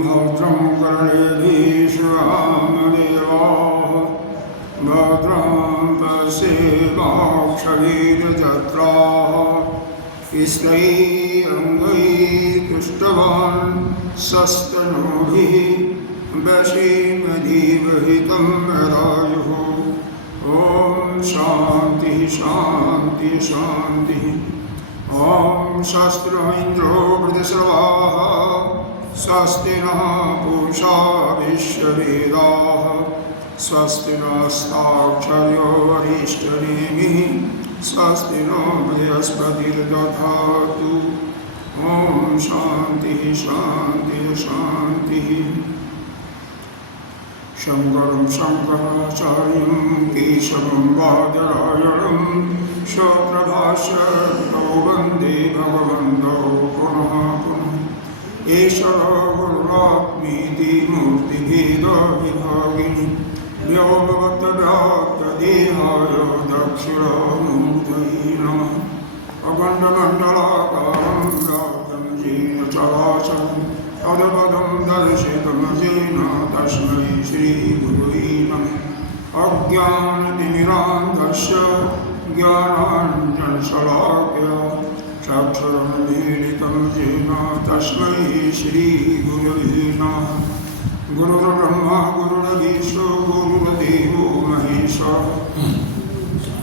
भद्रं कर्णेभिः श्रीरामदेवाः भद्रं पश्येमाक्षभिर्यजत्राः स्त्रैरङ्गैस्तुष्टवान् सस्तनूभिः वशीमधीवहितं रायुः। ॐ शान्ति शान्ति शान्तिः। ॐ शस्त्र इन्द्रो वृद्धश्रवाः स्वस्ति नः पूषा विश्ववेदाः स्वस्ति नस्ताक्षर्यो वरिष्ठनेमिः स्वस्ति नो बृहस्पतिर्दधातु। ॐ शान्तिः शान्तिः शान्तिः। शङ्करं शङ्कराचार्यं केशवं बादरायणं सूत्रभाष्यकृतौ वन्दे भगवन्तौ पुनः पुनः। ईश्वरो गुरुरात्मेति मूर्तिभेदविभागिनि व्योमवद्व्याप्तदेहाय दक्षिणामूर्तये नमः। अखण्डमण्डलाकारं व्याप्तं येन चराचरं तत्पदं दर्शितं येन तस्मै श्रीगुरुवे नमः। अज्ञानतिमिरान्धस्य ज्ञानाञ्जनशलाकया चक्षुरुन्मीलितं येन तस्मै श्रीगुरुवे नमः। गुरुर्ब्रह्मा गुरुर्विष्णु गुरुर्देवो महेश्वरः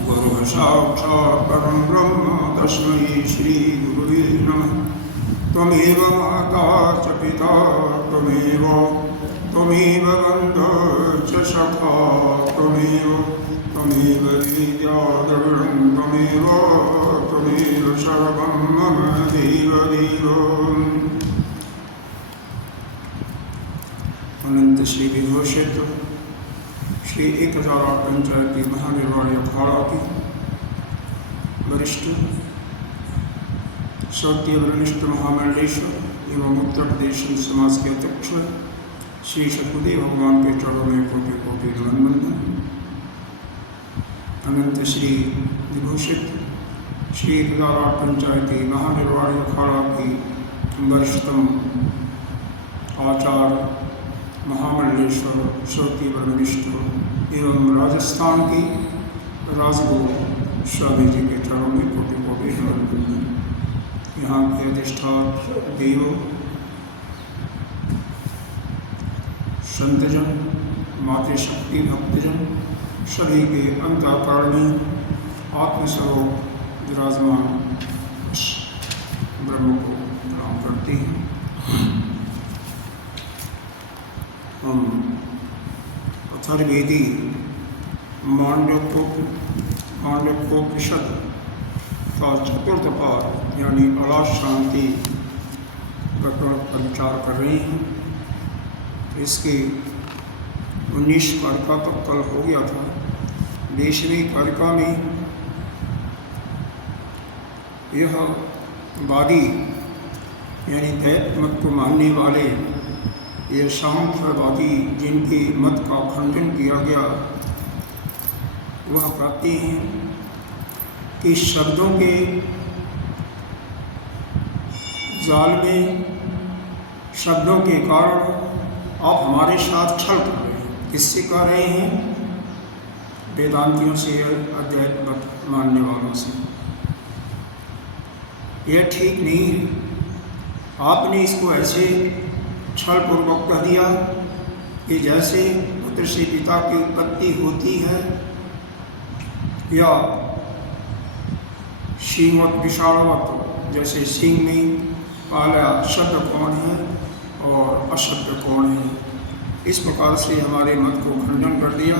गुरुः साक्षात् परं ब्रह्म तस्मै श्रीगुरुवे नमः। त्वमेव माता च पिता त्वमेव बन्धुः च सखा त्वमेव विद्याद्रविणं त्वमेव सर्वं मम देवदेव। अनंत श्री विभूषित श्री 1008 पंचायती महानिर्वाणी अखाड़ा की वरिष्ठ सत्य वरिष्ठ महामंडलेश्वर एवं उत्तर प्रदेश समाज के अध्यक्ष श्री सतगुरुदेव भगवान के चरणों में कोटि कोटि नमन बंधन। अनंत श्री विभूषित श्री 1008 पंचायती महानिर्वाणी अखाड़ा की वरिष्ठतम आचार्य महामंडलेश्वर सत्य वरिष्ठ एवं राजस्थान की राजगुरु स्वामी जी के चरणों में कोटि कोटि नमन बंधन। यहाँ के अधिष्ठात्र देव संतजन मातृशक्ति भक्तजन सभी के अंतःकरण में आत्मस्वरूप विराजमान ब्रह्म को प्रणाम करते हैं। हम अथर्ववेदी मांडव्योपनिषद का चतुर्थ पाद यानी अला शांति प्रकरण पर विचार कर रहे हैं। इसके 19 कारिका तो कल हो गया था। 20वीं कारिका में यह वादी यानी दैत मत को मानने वाले ये सांख्यवादी जिनके मत का खंडन किया गया वह कहते हैं कि शब्दों के जाल में शब्दों के कारण आप हमारे साथ छल कर रहे हैं। किससे कह रहे हैं? वेदांतियों से, अद्वैत मत मानने वालों से। यह ठीक नहीं है। आपने इसको ऐसे छल पूर्वक कह दिया कि जैसे पुत्र से पिता की उत्पत्ति होती है या सिंहवत विशालवत, जैसे सिंह में पहला शब्द कौन है और अशब्द कौन है। इस प्रकार से हमारे मत को खंडन कर दिया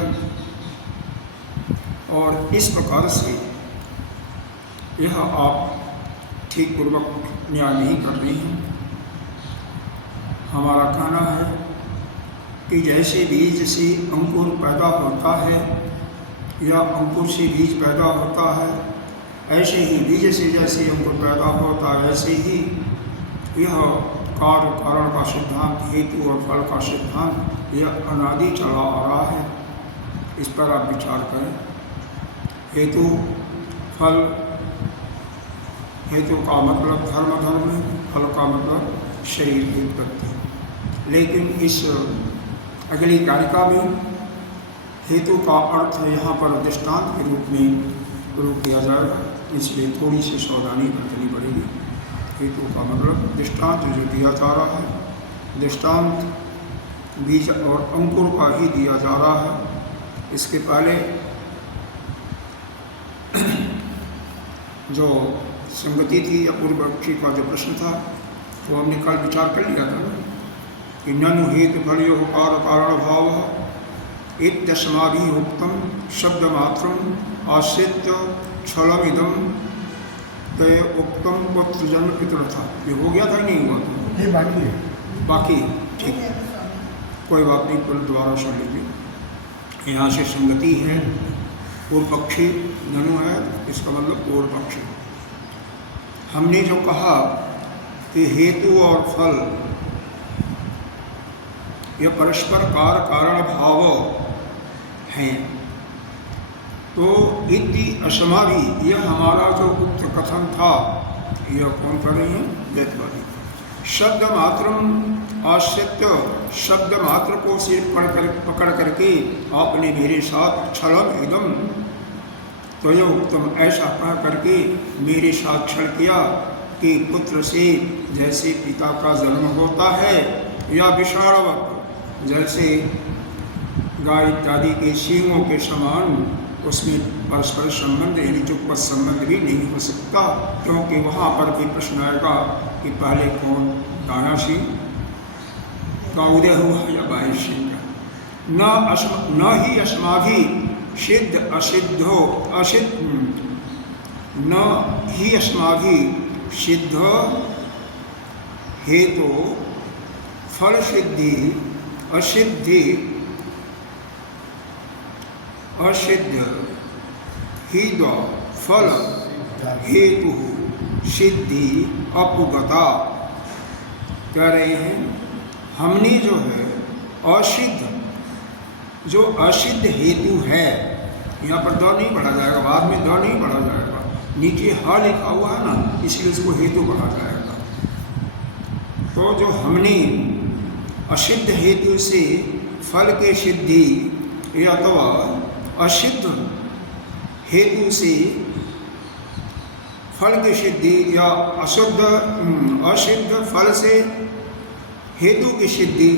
और इस प्रकार से यह आप ठीक पूर्वक न्याय नहीं कर रही हैं। हमारा कहना है कि जैसे बीज से अंकुर पैदा होता है या अंकुर से बीज पैदा होता है, ऐसे ही बीज से जैसे अंकुर पैदा होता है ऐसे ही यह कार्य कारण का सिद्धांत, हेतु और फल का सिद्धांत यह अनादि चला आ रहा है। इस पर आप विचार करें। हेतु फल हेतु का मतलब धर्म है, फल का मतलब शरीर की उत्पत्ति। लेकिन इस अगली कारिका में हेतु का अर्थ यहाँ पर दृष्टांत के रूप में प्रयोग किया जाएगा, इसलिए थोड़ी सी सावधानी बरतनी पड़ेगी। हेतु का मतलब दृष्टांत जो दिया जा रहा है, दृष्टांत बीज और अंकुर का ही दिया जा रहा है। इसके पहले जो संगति थी या पूर्व पक्षी का जो प्रश्न था वो हमने कल विचार कर लिया था कि ननु हेतु फलियो कारण भाव इत्यस्माभिः उक्तम शब्द मात्रम आश्रित्य छलमिदम तय उक्तम पुत्र जन्म पितृथा। ये हो गया था नहीं हुआ था? ये बाकी है। बाकी ठीक, कोई बात नहीं, पुनः दोबारा सुन लीजिए। यहाँ से संगति है, पूर्व पक्षी ननु है, इसका मतलब पूर्व पक्षी। हमने जो कहा कि हेतु और फल यह परस्पर कारण भाव हैं, तो इति असमाभि यह हमारा जो उक्त कथन था, यह कौन कर रही है? वेदवादी। शब्द मात्रम आश्रित्य, शब्द मात्र को सिर पकड़ करके आपने मेरे साथ छलम इदम त्वया उक्तम, ऐसा कह करके मेरे साथ छल किया कि पुत्र से जैसे पिता का जन्म होता है या विषाणवत जैसे गाय इत्यादि के सींगों के समान उसमें परस्पर संबंध यानी जुगपत संबंध भी नहीं हो सकता, क्योंकि वहाँ पर भी प्रश्न आएगा कि पहले कौन दाया सिंह का उदय हुआ या बाह्य सिंह का। न ही अस्माभि सिद्ध असिद्धो असिद्ध न ही अस्माभि सिद्ध हेतु फल सिद्धि असिद्धि असिद्ध ही फल हेतु सिद्धि अपगता। कह रहे हैं हमने जो है असिद्ध, जो असिद्ध हेतु है, यहाँ पर द नहीं पढ़ा जाएगा, बाद में द नहीं पढ़ा जाएगा, नीचे ह लिखा हुआ है ना, इसलिए उसको हेतु पढ़ा जाएगा। तो जो हमने असिद्ध हेतु से फल के सिद्धि या अथवा असिद्ध हेतु से फल की सिद्धि या असिद्ध फल से हेतु की सिद्धि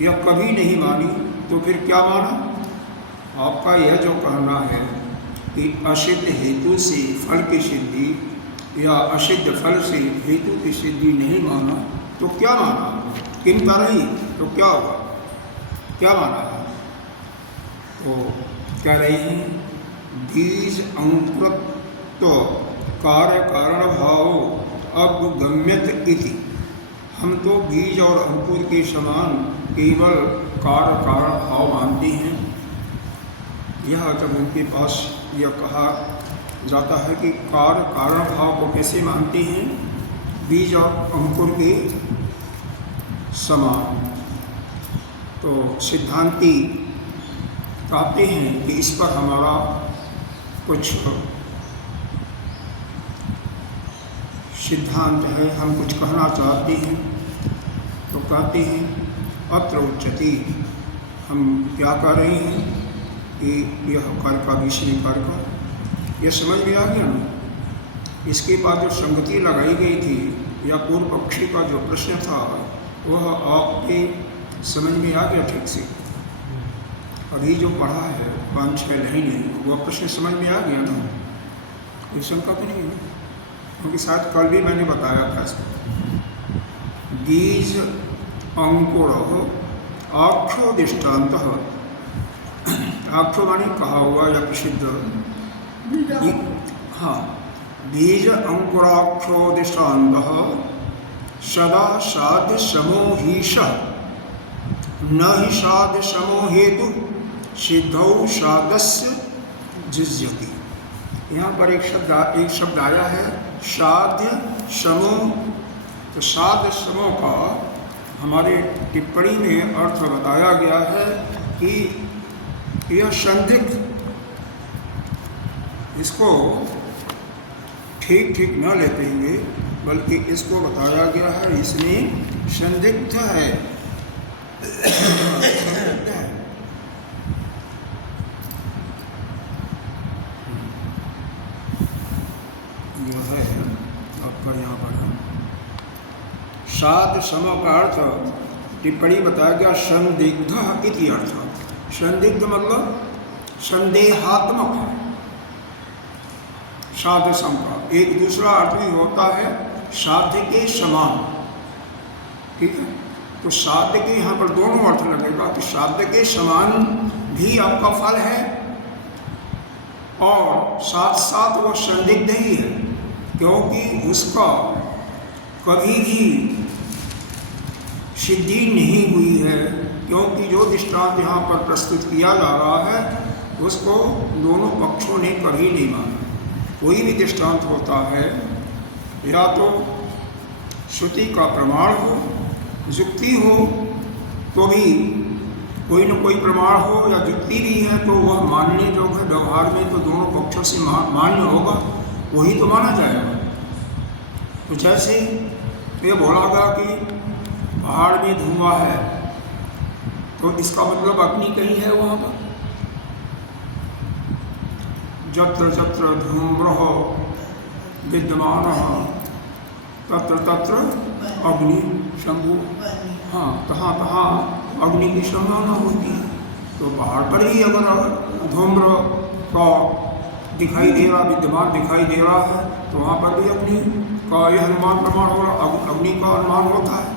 यह कभी नहीं मानी, तो फिर क्या माना? आपका यह जो कहना है कि असिद्ध हेतु से फल की सिद्धि या असिद्ध फल से हेतु की सिद्धि नहीं माना, तो क्या माना? किन तरह ही, तो क्या होगा? क्या माना है? तो कह रहे हैं बीज अंकुरत्व कार्य कारण भाव अवगम्यत इति। हम तो बीज और अंकुर के समान केवल कार्य कारण भाव मानते हैं। यह जब उनके पास यह कहा जाता है कि कार्य कारण भाव को कैसे मानते हैं, बीज और अंकुर के समान, तो सिद्धांती कहते हैं कि इस पर हमारा कुछ सिद्धांत है, हम कुछ कहना चाहते हैं, तो कहते हैं अत्र उच्यते। हम क्या कर रहे हैं कि यह कार्य का विषय कार्य का यह समझ में आ गया ना। इसके बाद जो संगति लगाई गई थी या पूर्व पक्षी का जो प्रश्न था वह आपके समझ में आ गया ठीक से। अभी जो पढ़ा है 5-6 महीने वह प्रश्न समझ में आ गया ना, कोई शंका तो नहीं है, क्योंकि शायद कल भी मैंने बताया था इसको। बीज अंकुर आक्षो दृष्टांत, आक्षो माने कहा हुआ या प्रसिद्ध, हाँ, बीज अंकुराक्षो दृष्टांत सदा साध्य समोहीश न ही साध्य समो हेतु सिद्धौ साधस्य जिज्यति। यहाँ पर एक शब्द आया है साध्य समो। तो साध्य समो का हमारे टिप्पणी में अर्थ बताया गया है कि यह संदिग्ध, इसको ठीक ठीक न लेते हुए, बल्कि इसको बताया गया है इसमें संदिग्ध है, संदिग्ध है। यह है आपका यहाँ पर साध सम का अर्थ टिप्पणी बताया गया संदिग्ध इति अर्थ। संदिग्ध मतलब संदेहात्मक है। साध सम का एक दूसरा अर्थ भी होता है साध्य के समान, ठीक है। तो साध्य के यहाँ पर दोनों अर्थ लगेगा कि साध्य के समान भी आपका फल है और साथ साथ वह संदिग्ध ही है, क्योंकि उसका कभी भी सिद्धि नहीं हुई है। क्योंकि जो दृष्टांत यहाँ पर प्रस्तुत किया जा रहा है उसको दोनों पक्षों ने कभी नहीं माना। कोई भी दृष्टांत होता है या तो श्रुति का प्रमाण हो, युक्ति हो, तो भी कोई न कोई प्रमाण हो या युक्ति भी है तो वह मानने योग्य है। व्यवहार में तो दोनों पक्षों से मान्य होगा, वही तो माना जाएगा। तो जैसे ये बोला गया कि पहाड़ में धुआं है, तो इसका मतलब अग्नि कहीं है वहाँ पर। जत्र जत्र धूम्रः विद्यमानः तत्र तत्र अग्नि शंभु। हाँ, तहाँ तहाँ अग्नि की संभावना होती है। तो पहाड़ पर ही अगर धूम्र का दिखाई दे रहा, विद्यमान दिखाई दे रहा है, तो वहाँ पर भी अग्नि का यह अनुमान प्रमाण हो रहा, अग्नि का अनुमान होता है।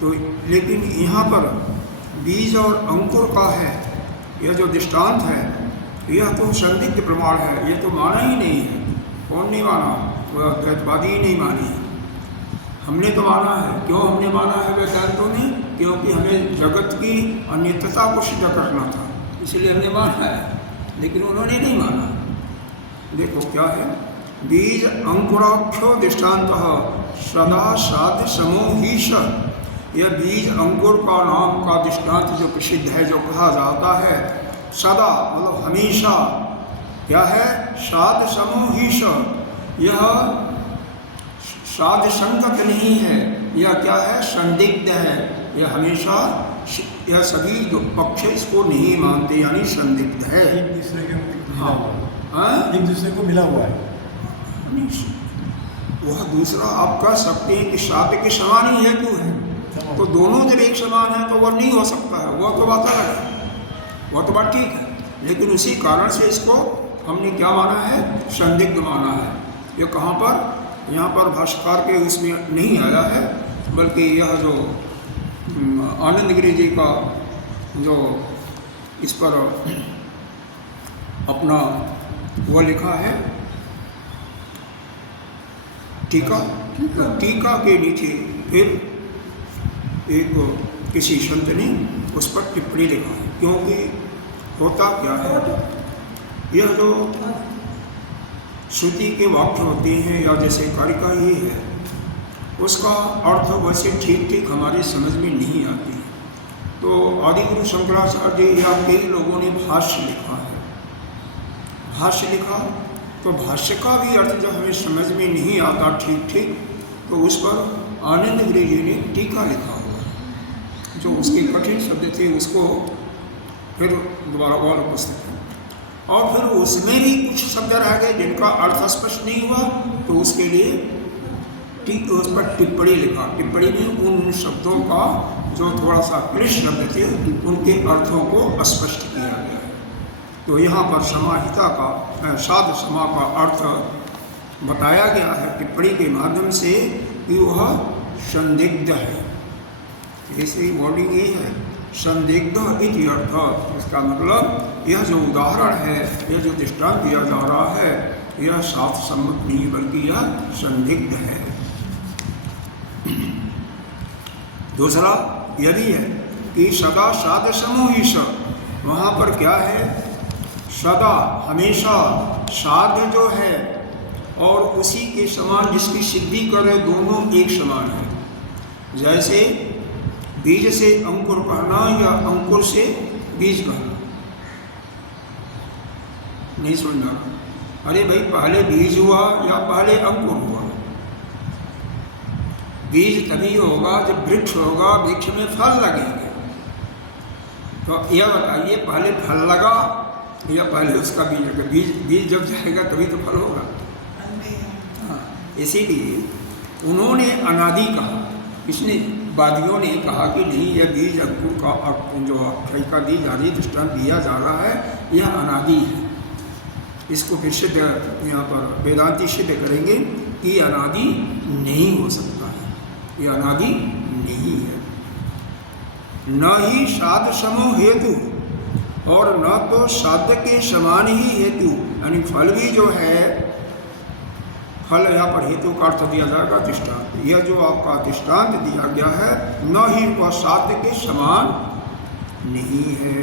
तो लेकिन यहाँ पर बीज और अंकुर का है, यह जो दृष्टांत है यह तो संदिग्ध प्रमाण है, ये तो माना ही नहीं है। कौन नहीं माना? वह द्वैतवादी ही नहीं मानी है। हमने तो माना है। क्यों हमने माना है वैज्ञानिकों ने? क्योंकि हमें जगत की अनित्यता को सिद्ध करना था, इसलिए हमने माना है, लेकिन उन्होंने नहीं माना। देखो क्या है, बीज अंकुराख्यो दृष्टांतः सदा साध्य समूहीश। यह बीज अंकुर का नाम का दृष्टांत जो प्रसिद्ध है, जो कहा जाता है, सदा मतलब हमेशा क्या है, साध समूहीश। यह साध संगत नहीं है, यह क्या है, संदिग्ध है। यह हमेशा, यह सभी पक्ष इसको नहीं मानते, यानी संदिग्ध है। एक दूसरे के हाँ, एक दूसरे को मिला हुआ है। वह दूसरा आप कह सकते हैं कि साध्य के समान ही हेतु है, तो दोनों जब एक समान है तो वह नहीं हो सकता है। वह तो बात अलग है, वह तो बात ठीक है, लेकिन उसी कारण से इसको हमने क्या माना है, संदिग्ध माना है। ये कहाँ पर, यहाँ पर भाष्यकार के उसमें नहीं आया है, बल्कि यह जो आनंद गिरि जी का जो इस पर अपना वो लिखा है टीका, टीका के नीचे फिर एक किसी संत ने उस पर टिप्पणी लिखा है। क्योंकि होता क्या है, यह जो श्रुति के वाक्य होते हैं या जैसे कारिका ही है, उसका अर्थ वैसे ठीक ठीक हमारे समझ में नहीं आती। तो आदिगुरु शंकराचार्य या कई लोगों ने भाष्य लिखा है। भाष्य लिखा तो भाष्य का भी अर्थ जब हमें समझ में नहीं आता ठीक ठीक, तो उस पर आनंद गिरि जी ने टीका लिखा हुआ है। जो उसके कठिन शब्द थे उसको फिर दोबारा और उपस्थित है, और फिर उसमें भी कुछ शब्द रह गए जिनका अर्थ स्पष्ट नहीं हुआ, तो उसके लिए उस पर टिप्पणी लिखा। टिप्पणी में उन शब्दों का जो थोड़ा सा क्लिष्ट शब्द थे उनके अर्थों को स्पष्ट किया गया है। तो यहाँ पर समाहिता का साध समा का अर्थ बताया गया है टिप्पणी के माध्यम से कि वह संदिग्ध है। ऐसी वर्डिंग ये है, संदिग्ध इति अर्थ। इसका मतलब यह जो उदाहरण है, यह जो दृष्टांत दिया जा रहा है, यह शास्त्र सम्मत नहीं बल्कि यह संदिग्ध है। दूसरा यह भी है कि सदा साध समूहीश, वहाँ पर क्या है, सदा हमेशा साध्य जो है और उसी के समान जिसकी सिद्धि करे, दोनों एक समान है। जैसे बीज से अंकुर कहना या अंकुर से बीज कहना, नहीं समझना। अरे भाई, पहले बीज हुआ या पहले अंकुर हुआ? बीज तभी होगा जब वृक्ष होगा, वृक्ष में फल लगेंगे। तो यह बताइए, पहले फल लगा या पहले उसका बीज लगा? बीज जब जाएगा तभी तो फल होगा। हाँ, इसीलिए उन्होंने अनादि कहा। किसने? वादियों ने कहा कि नहीं, यह बीज अंकुर का जो अक्षय का बीज आदि दृष्टांत दिया जा रहा है, यह अनादि है। इसको फिर सिद्ध यहाँ पर वेदांती सिद्ध करेंगे कि अनादि नहीं हो सकता है, यह अनादि नहीं है। न ही साध समो हेतु, और न तो साध्य के समान ही हेतु, यानी फल भी जो है, फल यहाँ पर हेतु का अर्थ दिया जाएगा दृष्टांत। यह जो आपका दृष्टांत दिया गया है, न ही वह साध्य के समान नहीं है।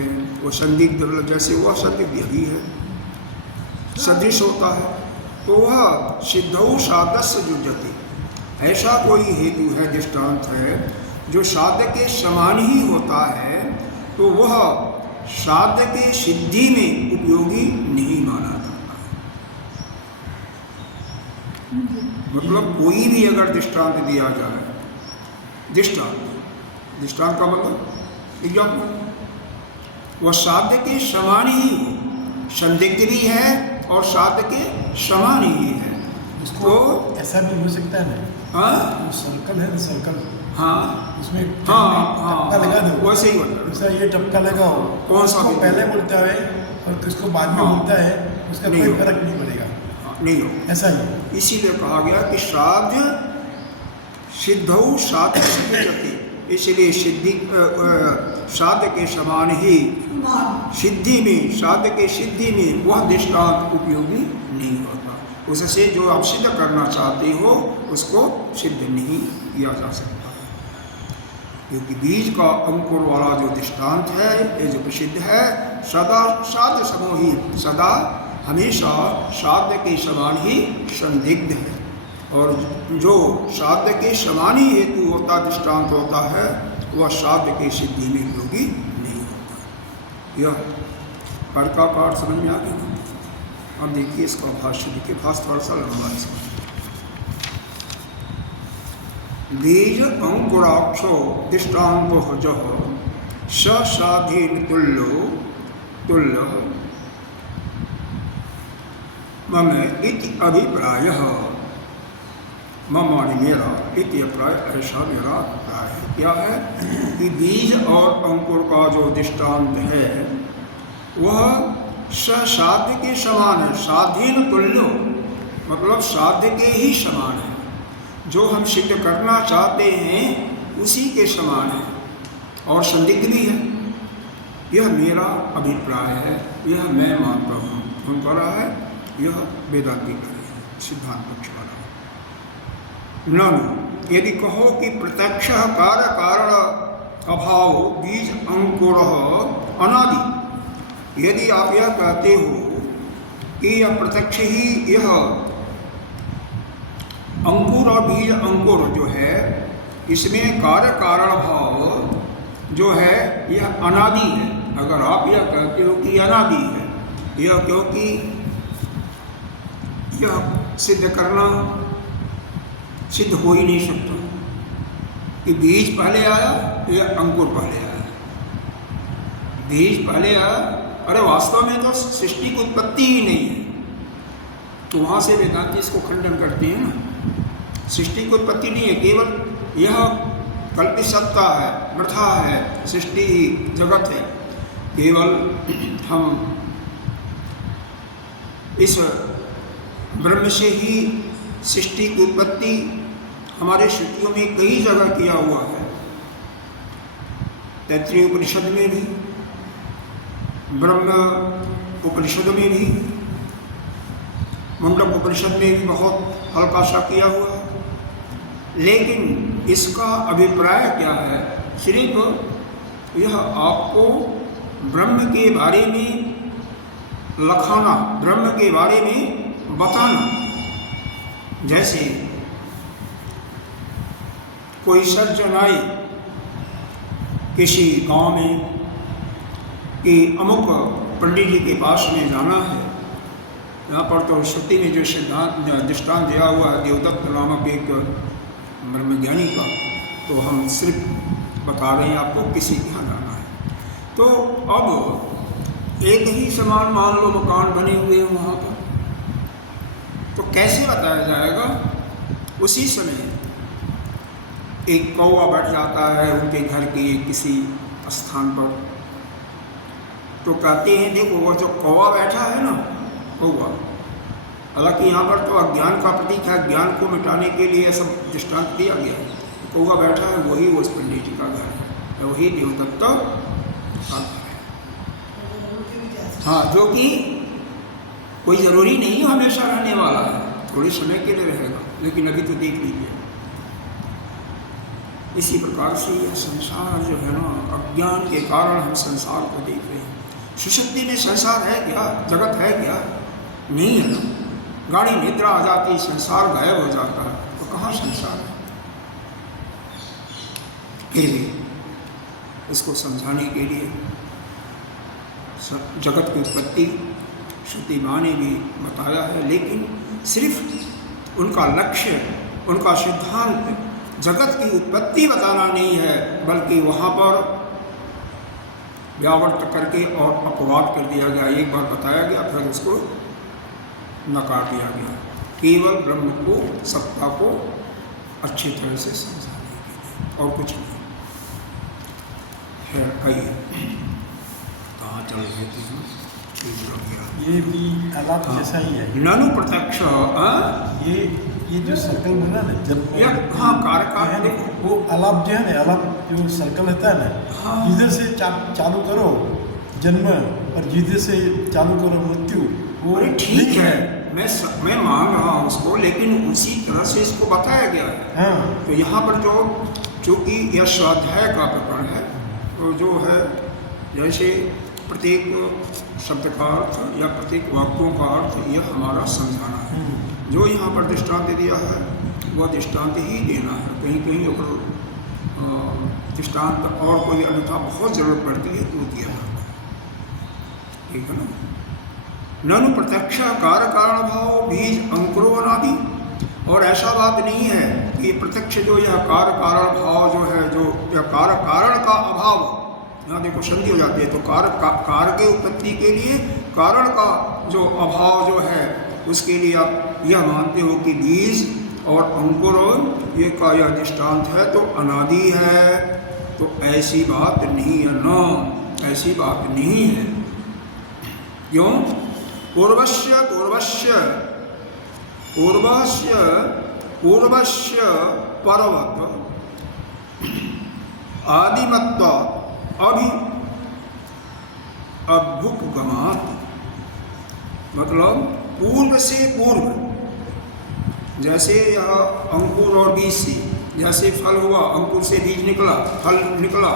वो संदिग्ध, जैसे वह संदिग्ध भी है, सदृश होता है, तो वह सिद्धौ साधस्य युज्यते। ऐसा कोई हेतु है, दृष्टांत है, जो साध्य के समान ही होता है, तो वह साध्य के सिद्धि में उपयोगी नहीं माना जाता। मतलब कोई भी अगर दृष्टांत दिया जाए, दृष्टांत का मतलब एग्जाम्पल, वह साध्य के समान ही हो, संदिग्ध भी है और साध्य के समान ही है। इसको तो ऐसा भी हो सकता है ना? हाँ, सर्कल है, सर्कल, हाँ, उसमें हाँ, टपका लगा दो, वैसे ही होता है। ऐसा ये टपका लगाओ, कौन सा किसको पहले बोलता है और किसको बाद में बोलता है, उसका कोई फर्क नहीं पड़ेगा, नहीं हो। ऐसा ही इसीलिए कहा गया कि साध्य सिद्धौ साध्य सिद्धि, इसलिए सिद्धि साध्य के समान ही सिद्धि में, साध्य के सिद्धि में वह दृष्टांत उपयोगी नहीं होता। उससे जो आप सिद्ध करना चाहते हो उसको सिद्ध नहीं किया जा सकता है, क्योंकि बीज का अंकुर वाला जो दृष्टांत है, ये जो प्रसिद्ध है, सदा साध्य समोही, सदा हमेशा साध्य के समान ही संदिग्ध है, और जो साध्य के समान ही हेतु होता, दृष्टांत होता है, वह साध्य के सिद्धि में उपयोगी नहीं होता। यह पर का पाठ समझ में आ गया। अब देखिए इसका भाष्य, देखिए भाष्य थोड़ा सा लंबा है इसका। बीज अंकुराक्षो दृष्टांतो जह साधीन तुल्य मम इति अभिप्रायः, मम माने मेरा, इति अभिप्राय, ऐसा मेरा अभिप्राय है। क्या है कि बीज और अंकुर का जो दृष्टांत है वह साध्य के समान है। साधीन तुल्यो मतलब साध्य के ही समान है, जो हम सिद्ध करना चाहते हैं उसी के समान है, और संदिग्ध भी है। यह मेरा अभिप्राय है, यह मैं मानता हूँ। कौन कह रहा है? यह वेदांती कह रहे हैं, सिद्धांत पक्ष वाला। ननु यदि कहो कि प्रत्यक्ष कार्य कारण अभाव बीज अंकुर अनादि, यदि आप यह कहते हो कि यह प्रत्यक्ष ही, यह अंकुर और बीज अंकुर जो है, इसमें कार्य कारण भाव जो है यह अनादि है। अगर आप यह कहते हो कि अनादि है, यह क्योंकि यह सिद्ध करना सिद्ध हो ही नहीं सकता कि बीज पहले आया या अंकुर पहले आया। बीज पहले आया, अरे वास्तव में तो सृष्टि की उत्पत्ति ही नहीं है, तो वहाँ से वेदांती इसको खंडन करते हैं ना। सृष्टि की उत्पत्ति नहीं है, केवल यह कल्पित सत्ता है, प्रथा है, सृष्टि ही जगत है। केवल हम इस ब्रह्म से ही सृष्टि की उत्पत्ति हमारे श्रुतियों में कई जगह किया हुआ है। तैत्तिरीय उपनिषद में भी, ब्रह्म उपनिषद में भी, मुंडक उपनिषद में भी बहुत हल्का सा किया हुआ है। लेकिन इसका अभिप्राय क्या है? सिर्फ यह आपको ब्रह्म के बारे में लखाना, ब्रह्म के बारे में बताना। जैसे कोई सज्जन आए किसी गांव में कि अमुक पंडित जी के पास में जाना है, यहाँ पर तो श्रुति में जो सिद्धांत दृष्टांत दिया हुआ है देवदत्त नामक एक ब्रह्मज्ञानी का, तो हम सिर्फ बता रहे हैं आपको किसी के यहाँ जाना है। तो अब एक ही समान मान लो मकान बने हुए हैं वहाँ पर, तो कैसे बताया जाएगा? उसी समय एक कौवा बैठ जाता है उनके घर के किसी स्थान पर, तो कहते हैं देखो वो जो कौवा बैठा है ना, कौवा, हालांकि यहाँ पर तो अज्ञान का प्रतीक है, ज्ञान को मिटाने के लिए सब दृष्टांत दिया गया है। कौवा बैठा है वही उस पंडित जी का घर है, वही देवदत्त का घर है। हाँ, जो कि कोई ज़रूरी नहीं हमेशा रहने वाला है, थोड़े समय के लिए रहेगा, लेकिन अभी तो देख लीजिए। इसी प्रकार से यह संसार जो है ना, अज्ञान के कारण हम संसार को देख रहे हैं। सुषुप्ति में संसार है क्या? जगत है क्या? नहीं है ना। गाड़ी निद्रा आ जाती, संसार गायब हो जाता है, तो कहाँ संसार है? फिर भी इसको समझाने के लिए जगत की उत्पत्ति श्रुति माँ ने भी बताया है, लेकिन सिर्फ उनका लक्ष्य, उनका सिद्धांत जगत की उत्पत्ति बताना नहीं है, बल्कि वहाँ पर व्यावर्त करके और अपवाद कर दिया गया। एक बार बताया गया, फिर उसको नकार दिया गया, केवल ब्रह्म को, सत्ता को अच्छी तरह से समझाने के लिए, और कुछ नहीं। खैर आइए, कहाँ चल रहे थे? ये भी अलाप जैसा ही है। ननु प्रत्यक्ष, ये जो सर्कल बना ना, जब हाँ कारका है देखो, वो अलाप जो है ना, अलाप जो सर्कल रहता है ना, हाँ। जिधर से चालू करो जन्म और जिधर से चालू करो मृत्यु, वो अरे ठीक है, मैं मान रहा हूँ उसको, लेकिन उसी तरह से इसको बताया गया है। हाँ। तो यहाँ पर चूँकि यह स्वाध्याय का प्रकरण है, तो जो है जैसे प्रत्येक शब्द का अर्थ या प्रत्येक वाक्यों का अर्थ यह हमारा समझाना है। जो यहाँ पर दृष्टांत दिया है वह दृष्टांत ही देना है, कहीं कहीं अगर दृष्टांत और कोई अन्यथा बहुत ज़रूरत पड़ती है तो दिया जाता है, ठीक है ना। ननु प्रत्यक्ष कार्य कारण भाव बीज अंकुरो अनादि, और ऐसा बात नहीं है कि प्रत्यक्ष जो यह कार्य कारण भाव जो है, जो यह कार्य कारण का अभाव, यहाँ देखो संधि हो जाती है, तो कार्य के उत्पत्ति के लिए कारण का जो अभाव जो है उसके लिए आप यह मानते हो कि बीज और अंकुर ये का यह दृष्टांत है तो अनादि है, तो ऐसी बात नहीं है ना, ऐसी बात नहीं है। क्यों? पूर्वस्य पूर्वस्य पूर्वस्य पूर्वस्य पर्वत आदिमत्व अभ्युपगमात्, मतलब पूर्व से पूर्व, जैसे यह अंकुर और बीज से, जैसे फल हुआ, अंकुर से बीज निकला, फल निकला,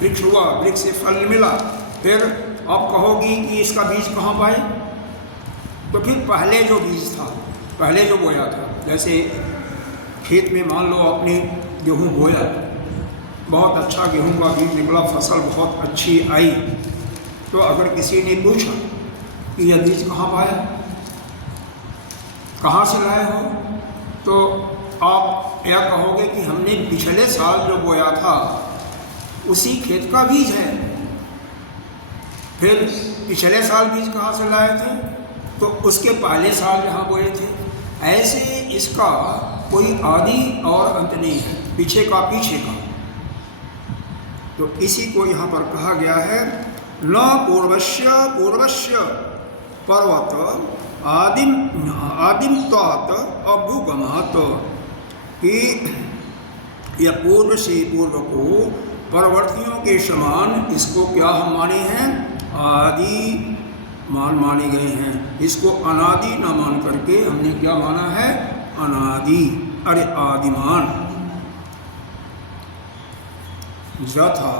वृक्ष हुआ, वृक्ष से फल मिला, फिर आप कहोगी कि इसका बीज कहाँ पाए? तो फिर पहले जो बीज था, पहले जो बोया था, जैसे खेत में मान लो आपने गेहूँ बोया, बहुत अच्छा गेहूं का बीज निकला, फसल बहुत अच्छी आई, तो अगर किसी ने पूछा कि यह बीज कहाँ पाया, कहाँ से लाए हो, तो आप यह कहोगे कि हमने पिछले साल जो बोया था उसी खेत का बीज है। फिर पिछले साल बीज कहाँ से लाए थे? तो उसके पहले साल जहाँ बोए थे। ऐसे इसका कोई आदि और अंत नहीं है, पीछे का पीछे का। तो इसी को यहाँ पर कहा गया है, न पूर्वस्य पूर्वस्य पर्वत आदिमत्वात् अभ्युगमात्, कि यह पूर्व से पूर्व को परवर्तियों के समान इसको क्या हम माने हैं? आदि माने गए हैं। इसको अनादि न मान करके हमने क्या माना है? अनादि, अरे आदिमान। यथा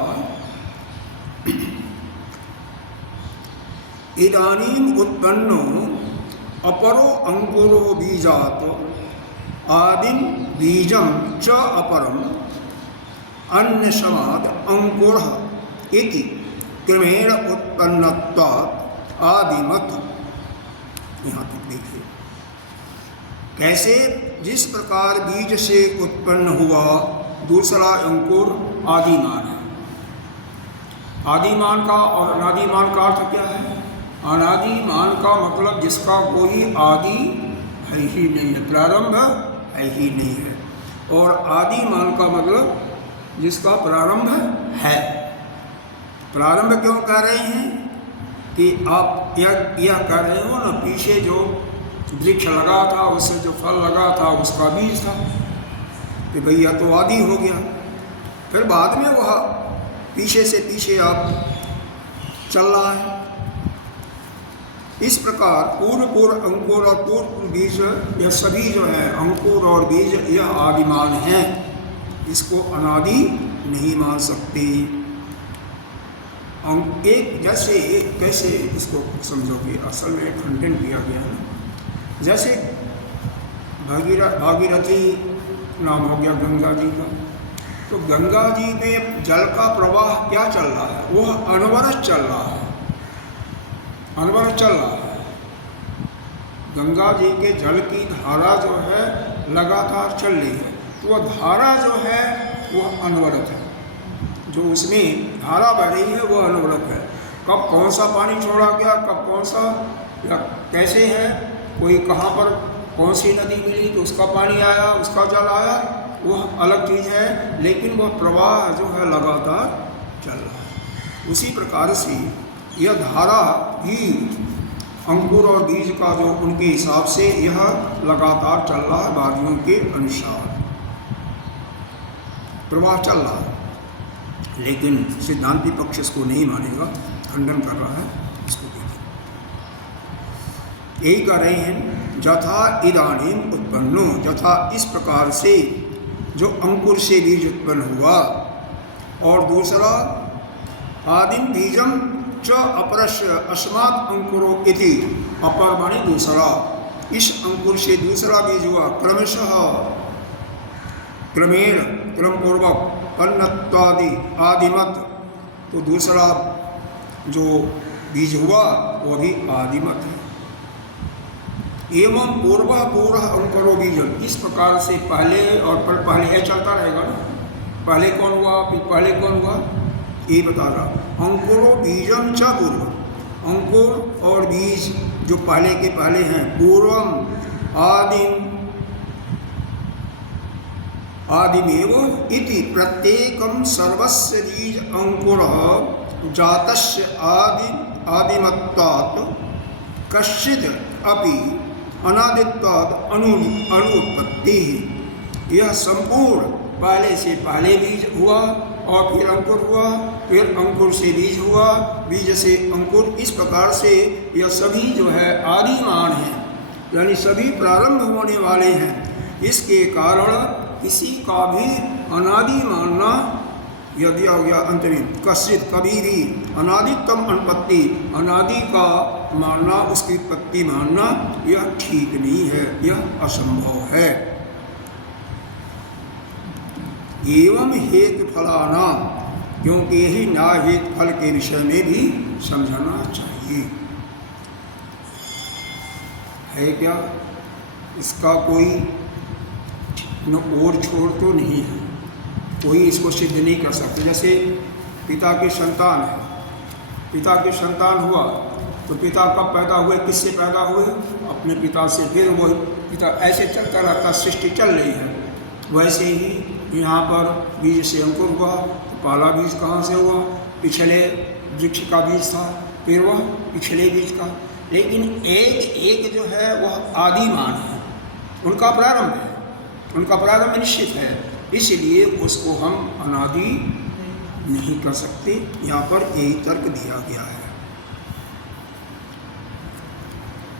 इदानीम उत्पन्नो अपरो अंकुरो बीजात् आदिम बीजम च अपरम अन्यसमाद अंकुरः इति क्रमेण उत्पन्नत्वात् आदिमत्। यहाँ तक देखिए कैसे जिस प्रकार बीज से उत्पन्न हुआ दूसरा अंकुर आदिमान है। आदिमान का और अनादिमान का अर्थ क्या है? अनादिमान का मतलब जिसका कोई आदि है ही नहीं है, प्रारंभ है ही नहीं है। और आदिमान का मतलब जिसका प्रारंभ है। प्रारंभ क्यों कह रहे हैं कि आप यह कह रहे हो ना, पीछे जो वृक्ष लगा था उससे जो फल लगा था उसका बीज था कि भैया तो आदि हो गया, फिर बाद में वह पीछे से पीछे आप चल रहा है। इस प्रकार पूर्व अंकुर और पूर्व बीज यह सभी जो है अंकुर और बीज यह आदिमान हैं, इसको अनादि नहीं मान सकते। एक जैसे कैसे इसको समझोगे, असल में खंडन किया गया है। जैसे भागीरथी नाम हो गया गंगा जी का, तो गंगा जी में जल का प्रवाह क्या चल रहा है? वह अनवरत चल रहा है, अनवरत चल रहा है। गंगा जी के जल की धारा जो है लगातार चल रही है, तो वह धारा जो है वह अनवरत है। जो उसमें धारा बह रही है वह अनवरत है। कब कौन सा पानी छोड़ा गया, कब कौन सा या कैसे है, कोई कहाँ पर कौन सी नदी मिली तो उसका पानी आया, उसका जल आया, वह अलग चीज़ है, लेकिन वह प्रवाह जो है लगातार चल रहा है। उसी प्रकार से यह धारा भी अंकुर और बीज का जो उनके हिसाब से यह लगातार चल रहा है, वादियों के अनुसार प्रवाह चल रहा है। लेकिन सिद्धांती पक्ष इसको नहीं मानेगा, खंडन कर रहा है। इसको देखिए, यही कह रहे हैं यथा इदानीम उत्पन्नो, यथा इस प्रकार से जो अंकुर से बीज उत्पन्न हुआ, और दूसरा आदिम बीजम च अपरस्य अस्मात् अंकुरो इति, अपर माने दूसरा, इस अंकुर से दूसरा बीज हुआ, क्रमशः क्रमेण क्रमपूर्वक अन्नत्वादि आदिमत, तो दूसरा जो बीज हुआ वह भी आदिमत है। एवं पूर्व अंकुरो बीजम, इस प्रकार से पहले और पहले है चलता रहेगा ना, पहले कौन हुआ फिर पहले कौन हुआ, ये बता रहा। अंकुरो बीजम च पूर्व, अंकुर और बीज जो पहले के पहले हैं, पूर्वम आदिम आदिमेव इति प्रत्येकं सर्वस्य बीज अंकुरः जातस्य आदिमत्वात् कश्चित् अपि अनादित्वात् अनुत्पत्ति। यह संपूर्ण पहले से पहले बीज हुआ और फिर अंकुर हुआ, फिर अंकुर से बीज हुआ, बीज से अंकुर, इस प्रकार से यह सभी जो है आदिमान हैं, यानी सभी प्रारंभ होने वाले हैं। इसके कारण किसी का भी अनादि मानना, यदि हो गया अंत में कश्चित कभी भी अनादितम अनुपत्ति, अनादि का मानना, उसकी उत्पत्ति मानना यह ठीक नहीं है, यह असंभव है। एवं हेतु फलाना, क्योंकि यही ना हेतु फल के विषय में भी समझना चाहिए। है क्या इसका कोई न ओर छोड़ तो नहीं है, कोई इसको सिद्ध नहीं कर सकते। जैसे पिता की संतान है, पिता की संतान हुआ तो पिता कब पैदा हुए, किससे पैदा हुए, अपने पिता से, फिर वो पिता, ऐसे चलता रहता, सृष्टि चल रही है। वैसे ही यहाँ पर बीज से अंकुर हुआ, तो पहला बीज कहाँ से हुआ, पिछले वृक्ष का बीज था, फिर वह पिछले बीज का, लेकिन एक जो है वह आदिमान है, उनका प्रारंभ है, उनका प्रारंभ निश्चित है, इसलिए उसको हम अनादि नहीं कर सकते। यहाँ पर यही तर्क दिया गया है,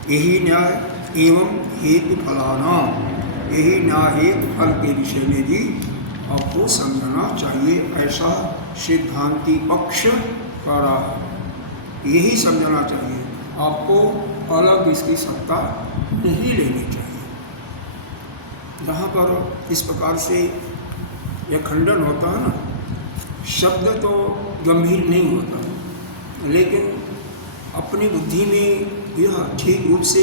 यही न्याय एवं हेतु फलाना, यही न्याय हेतु फल के विषय में भी आपको समझना चाहिए। ऐसा सिद्धांती पक्ष कर रहा है, यही समझना चाहिए, आपको अलग इसकी सत्ता नहीं लेनी चाहिए। जहाँ पर इस प्रकार से यह खंडन होता है ना, शब्द तो गंभीर नहीं होता, लेकिन अपनी बुद्धि में यह ठीक रूप से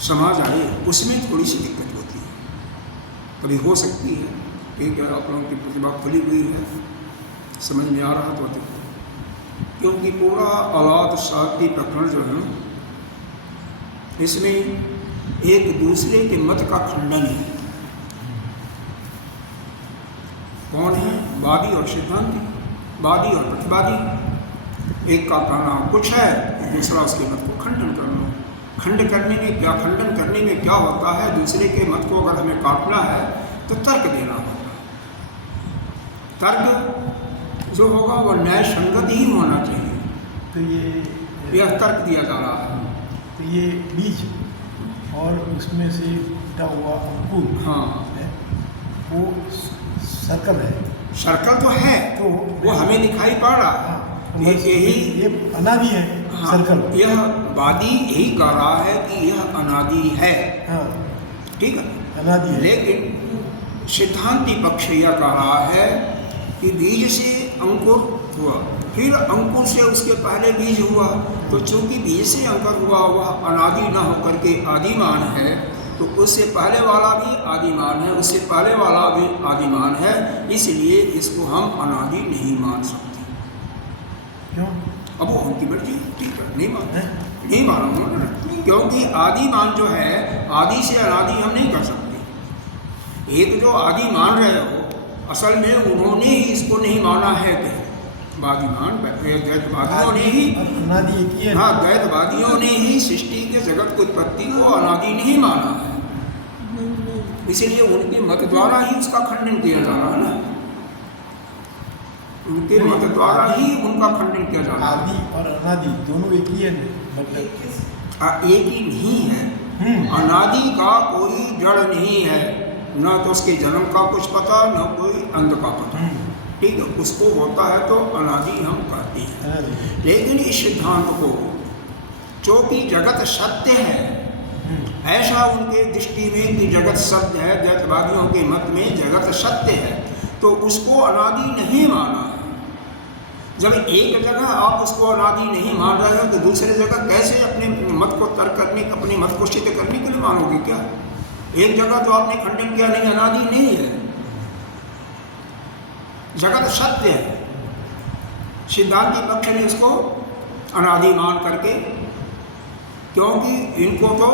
समाज आए उसमें थोड़ी सी दिक्कत होती है। कभी हो सकती है कि आप लोगों की प्रतिभा खुली हुई है, समझ में आ रहा तो देखो, क्योंकि पूरा औलाद शादी प्रकरण जो है इसमें एक दूसरे के मत का खंडन है। कौन है? वादी और सिद्धांती, वादी और प्रतिवादी। एक का कहना कुछ है, दूसरा उसके मत को खंडन करना। खंडन करने में क्या होता है? दूसरे के मत को अगर हमें काटना है तो तर्क देना होगा। तर्क जो होगा वह न्याय संगत ही होना चाहिए। तो यह तर्क दिया जा रहा है। तो ये बीज और उसमें से फूटा हुआ अंकुर, हाँ, है वो सर्कल है। सर्कल तो है, तो वो हमें दिखाई पड़ रहा है। ये अनादि है। हाँ, सर्कल यह वादी यही कह रहा है कि यह अनादि है। हाँ, ठीक है, अनादि है। लेकिन सिद्धांती पक्ष यह कह रहा है कि बीज से अंकुर हुआ, फिर अंकुर से उसके पहले बीज हुआ, तो चूंकि बीज से अंकुर हुआ वह अनादि न होकर के आदिमान है, तो उससे पहले वाला भी आदिमान है, उससे पहले वाला भी आदिमान है, इसलिए इसको हम अनादि नहीं मान सकते। क्यों? अब वो उनकी मर्जी, ठीक है, नहीं माना उन्होंने, क्योंकि आदिमान जो है आदि से अनादि हम नहीं कर सकते। एक जो आदि मान रहे हो असल में उन्होंने ही इसको नहीं माना है कि वादिमान द्वैतवादियों ने ही, अनादि एक ही है। हाँ, द्वैतवादियों ने ही सृष्टि के जगत की उत्पत्ति को अनादि नहीं माना है, इसीलिए उनके मत द्वारा ही उसका खंडन किया जा रहा है ना, उनके मत द्वारा ही उनका खंडन किया जा रहा है। आदि और अनादि दोनों एक ही है, मतलब एक ही नहीं है। अनादि का कोई जड़ नहीं है, न तो उसके जन्म का कुछ पता, न कोई अंत का पता। ठीक है, उसको होता है तो अनादि हम कहते हैं। लेकिन इस सिद्धांत को चूंकि जगत सत्य है, ऐसा उनके दृष्टि में कि जगत सत्य है, द्वैतवादियों के मत में जगत सत्य है, तो उसको अनादि नहीं माना। जब एक जगह आप उसको अनादि नहीं मान रहे हो तो दूसरे जगह कैसे अपने मत को तर्क करने, अपने मत को सिद्ध करने के लिए मानोगे क्या? एक जगह तो आपने खंडन किया नहीं, अनादि नहीं है, जगत सत्य है। सिद्धांती पक्ष ने इसको अनादि मान करके, क्योंकि इनको तो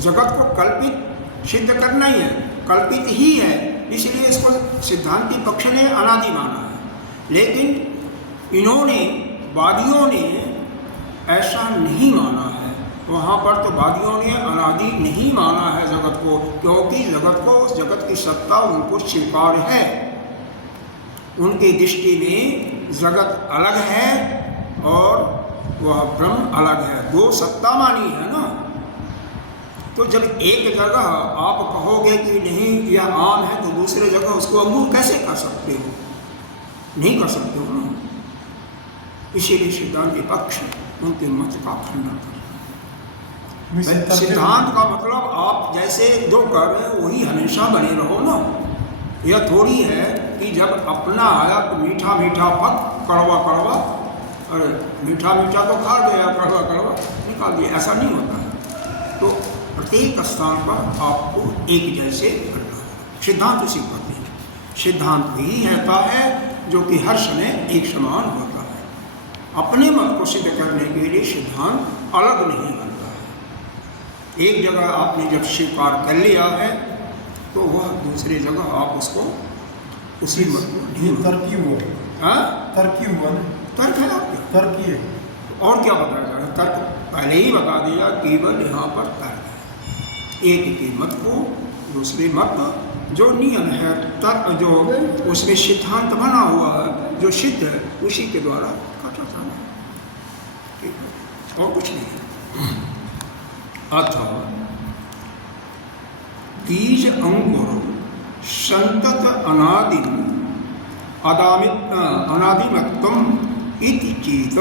जगत को कल्पित सिद्ध करना ही है, कल्पित ही है, इसलिए इसको सिद्धांती पक्ष ने अनादि माना है। लेकिन इन्होंने, वादियों ने ऐसा नहीं माना है। वहाँ पर तो वादियों ने अनादि नहीं माना है जगत को, क्योंकि जगत को, जगत की सत्ता उनको स्वीकार है। उनकी दृष्टि में जगत अलग है और वह ब्रह्म अलग है, दो सत्ता मानी है ना। तो जब एक जगह आप कहोगे कि नहीं यह आम है, तो दूसरे जगह उसको अंगूर कैसे कर सकते हो? नहीं कर सकते हो ना। इसीलिए सिद्धांत पक्ष उनके मत का खंडन कर। सिद्धांत का मतलब आप जैसे जो कर रहे हो वही हमेशा बने रहो ना। यह थोड़ी है कि जब अपना आया तो मीठा मीठा पक, कड़वा कड़वा, अरे मीठा मीठा तो खा गया, कड़वा कड़वा निकाल दिया, ऐसा नहीं होता है। तो प्रत्येक स्थान पर आपको एक जैसे करना है। सिद्धांत उसी कहते हैं। सिद्धांत वही रहता है जो कि हर समय एक समान होता है। अपने मत को सिद्ध करने के लिए सिद्धांत अलग नहीं बनता है। एक जगह आपने जब स्वीकार कर लिया है तो वह दूसरी जगह आप उसको उसी मत को नहीं। तर्की हुआ, हाँ, तर्की हुआ ना, तर्क है आपके, तर्की है। और क्या बताया जा रहा है? तर्क पहले ही बता दिया, केवल यहाँ पर तर्क है। एक के मत को दूसरे मत, जो नियम है तर्क, जो उसमें सिद्धांत बना हुआ है, जो सिद्ध है, उसी के द्वारा काटा जाना है, और कुछ नहीं है। अतः बीज अंकुर संतत अनादिमत्वम इति चेत,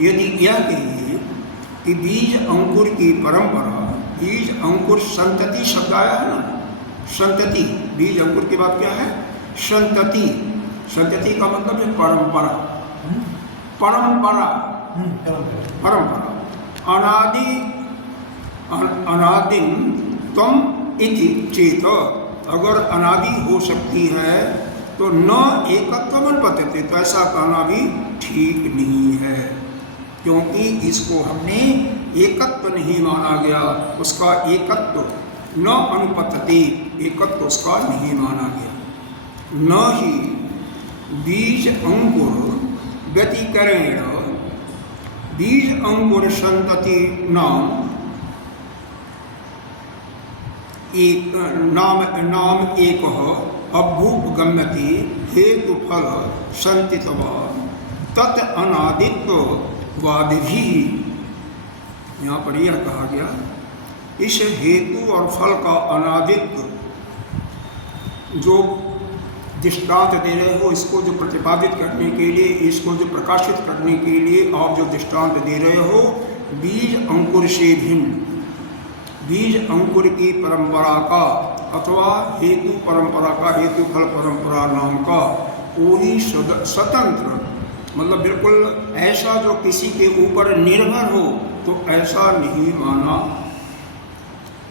यदि यह कहिए कि बीज अंकुर की परंपरा, बीज अंकुर संतति शब्द आया है ना, संतति, बीज अंकुर की बात क्या है? संतति। संतति का मतलब है परंपरा, परंपरा, परंपरा। अनादि अनादिम त्वम इति चेत, अगर अनादि हो सकती है तो न एकत्व अनुपत्ति, तो ऐसा कहना भी ठीक नहीं है, क्योंकि इसको हमने एकत्व नहीं माना गया, उसका एकत्व न अनुपत्ति, एकत्व उसका नहीं माना गया। न ही बीज अंकुर व्यतिकरेण बीज अंकुर संतति नाम एक नाम एक अभ्युपगम्यति हेतु फल संतितवा तत् अनादित्व वादिभी। यहाँ पर यह कहा गया इस हेतु और फल का अनादित्व जो दृष्टांत दे रहे हो, इसको जो प्रतिपादित करने के लिए, इसको जो प्रकाशित करने के लिए आप जो दृष्टांत दे रहे हो, बीज अंकुर से भिन्न, बीज अंकुर की परंपरा का अथवा हेतु परंपरा का, हेतु फल परंपरा नाम का कोई स्वतंत्र, मतलब बिल्कुल ऐसा जो किसी के ऊपर निर्भर हो, तो ऐसा नहीं माना।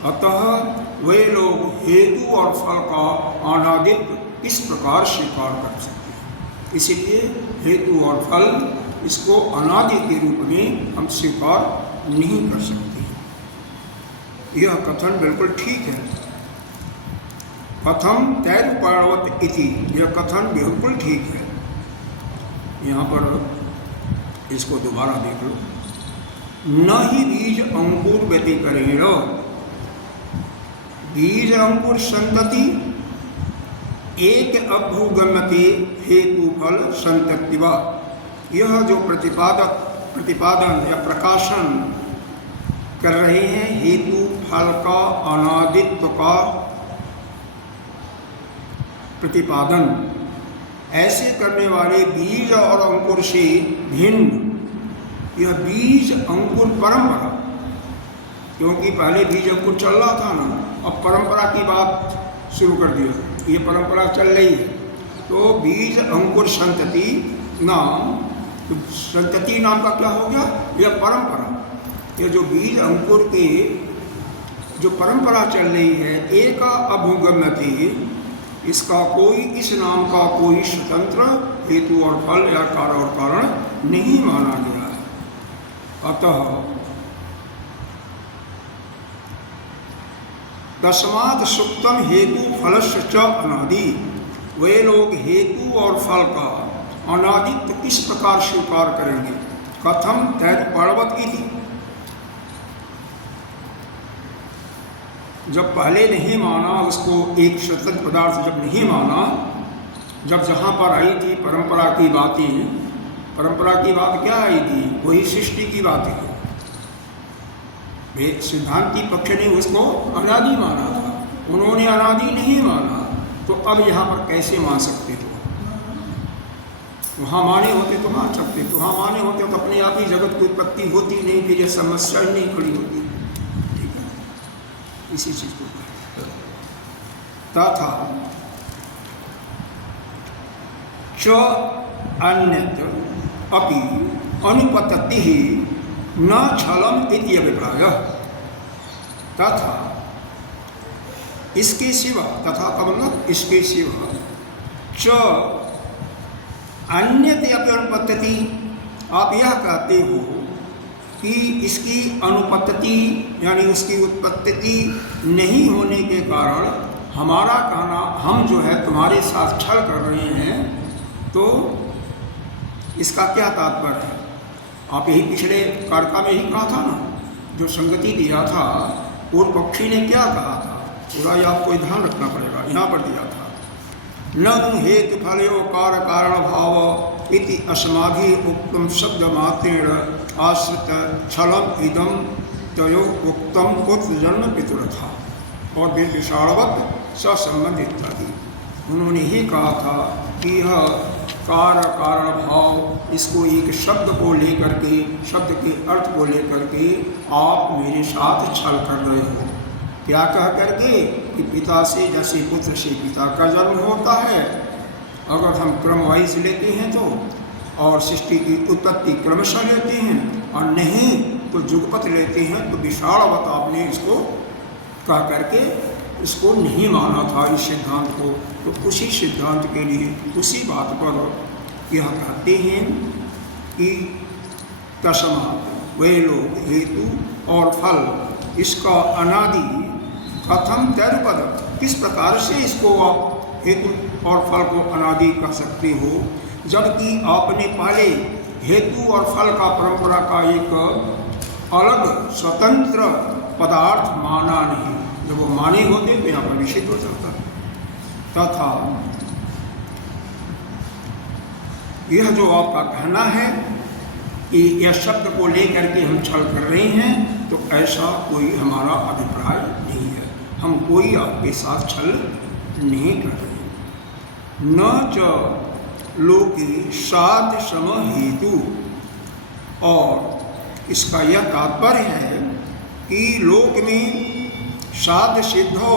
अतः वे लोग हेतु और फल का अनादित्व इस प्रकार स्वीकार कर सकते हैं। इसीलिए हेतु और फल इसको अनादि के रूप में हम स्वीकार नहीं कर सकते। यह कथन बिल्कुल ठीक है। कथम तैरुपर्णवत इति, यह कथन बिल्कुल ठीक है। यहाँ पर इसको दोबारा देख लो। न ही बीज अंकुर व्यतिकरेण बीज अंकुर संतति एक अभ्युगम्यते हेतु फल संततिवा। यह जो प्रतिपादन या प्रकाशन कर रहे हैं हेतु फल का अनादित्व का प्रतिपादन, ऐसे करने वाले बीज और अंकुर से भिन्न यह बीज अंकुर परंपरा, क्योंकि पहले बीज अंकुर चल रहा था ना, अब परंपरा की बात शुरू कर दिया, ये परंपरा चल रही है। तो बीज अंकुर संतति नाम, तो संतति नाम का क्या हो गया, यह परंपरा, यह जो बीज अंकुर की जो परंपरा चल रही है, एक अभ्युगम्यते, इसका कोई, इस नाम का कोई स्वतंत्र हेतु और फल या कार्य और कारण नहीं माना गया है। अतः तस्मात् सुक्तम हेतु फलस्य च अनादि, वे लोग हेतु और फल का अनादित्व किस प्रकार स्वीकार करेंगे। कथम तैरुपर्णवत इति, जब पहले नहीं माना उसको, एक स्वतंत्र पदार्थ जब नहीं माना, जब जहाँ पर आई थी परंपरा की बातें, परंपरा की बात क्या आई थी, वही सृष्टि की बातें है। सिद्धांती पक्ष ने उसको अनादि माना था, उन्होंने अनादि नहीं माना, तो अब यहाँ पर कैसे मान सकते हो। वहाँ माने होते तो मान सकते, तो वहाँ माने होते तो अपने आप ही जगत की उत्पत्ति होती नहीं, फिर यह समस्या ही नहीं खड़ी होती। ठीक है, इसी चीज को तथा च अन्यत्र अपि अनुपत्ति ही न छलम इति अभिप्राय। तथा इसके सिवा, तथा का मतलब इसके सिवा, च अन्यत्र अपि अनुपत्ति, आप यह कहते हो कि इसकी अनुपत्ति यानी उसकी उत्पत्ति नहीं होने के कारण हमारा कहना, हम जो है तुम्हारे साथ छल कर रहे हैं, तो इसका क्या तात्पर्य है। आप यही पिछले कारका में ही कहा था ना, जो संगति दिया था, पूर्व पक्षी ने क्या कहा था, पूरा ये आपको ध्यान रखना पड़ेगा। यहाँ पर दिया था न हेतु फलयो कार कारण भाव इति अस्माभि उक्तम शब्द मात्रेण आश्रित छलम इदम तयो उक्तम पुत्र जन्म पितुरथा और वे विषाणवत ससंबंध इत्यादि। उन्होंने ही कहा था कि यह कारण भाव, इसको एक शब्द को लेकर के, शब्द के अर्थ को लेकर के आप मेरे साथ छल कर रहे हो। क्या कह करके कि पिता से, जैसे पुत्र से पिता का जन्म होता है, अगर हम क्रम वाइज लेते हैं तो, और सृष्टि की उत्पत्ति क्रमशः लेते हैं, और नहीं तो जुगपत लेते हैं तो विशालवत आपने इसको कह करके इसको नहीं माना था इस सिद्धांत को। तो उसी सिद्धांत के लिए उसी बात पर यह कहते हैं कि तस्मात् वे लोग हेतु और फल इसका अनादि कथम तैरुपद, किस प्रकार से इसको आप हेतु और फल को अनादि कह सकते हो, जबकि आपने पहले हेतु और फल का परंपरा का एक अलग स्वतंत्र पदार्थ माना नहीं। जब वो माने होते तो यहाँ पर निषिद्ध हो जाता है। तथा यह जो आपका कहना है कि यह शब्द को लेकर के हम छल कर रहे हैं, तो ऐसा कोई हमारा अभिप्राय नहीं है। हम कोई आपके साथ छल नहीं कर रहे। न च लोके साध सम हेतु, और इसका यह तात्पर्य है कि लोक में साध सिद्धो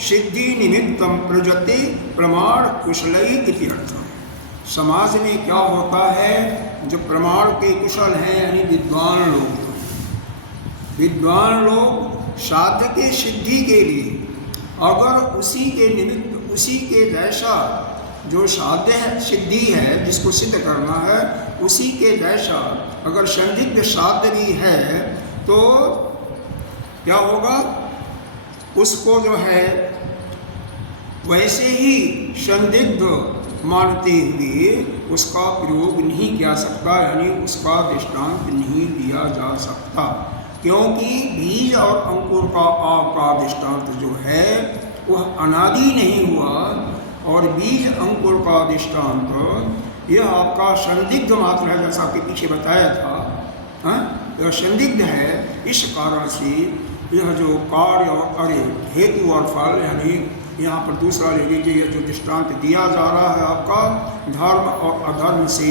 सिद्धि निमित्तम प्रजते प्रमाण कुशलई इति अर्थ। समाज में क्या होता है, जो प्रमाण के कुशल हैं यानी विद्वान लोग साध्य के सिद्धि के लिए अगर उसी के निमित्त उसी के जैसा जो साध्य सिद्धि है जिसको सिद्ध करना है उसी के जैसा अगर संदिग्ध साध्य भी है तो क्या होगा, उसको जो है वैसे ही संदिग्ध मानते हुए उसका प्रयोग नहीं किया सकता, यानी उसका दृष्टांत नहीं दिया जा सकता, क्योंकि बीज और अंकुर का आपका दृष्टांत जो है वह अनादि नहीं हुआ, और बीज अंकुर का दृष्टांत यह आपका संदिग्ध मात्र है, जैसा कि पीछे बताया था। यह संदिग्ध है। इस कारण से यह जो कार्य और कार्य हेतु और फल, यानी यहाँ पर दूसरा ले लीजिए, यह जो दृष्टांत दिया जा रहा है आपका धर्म और अधर्म से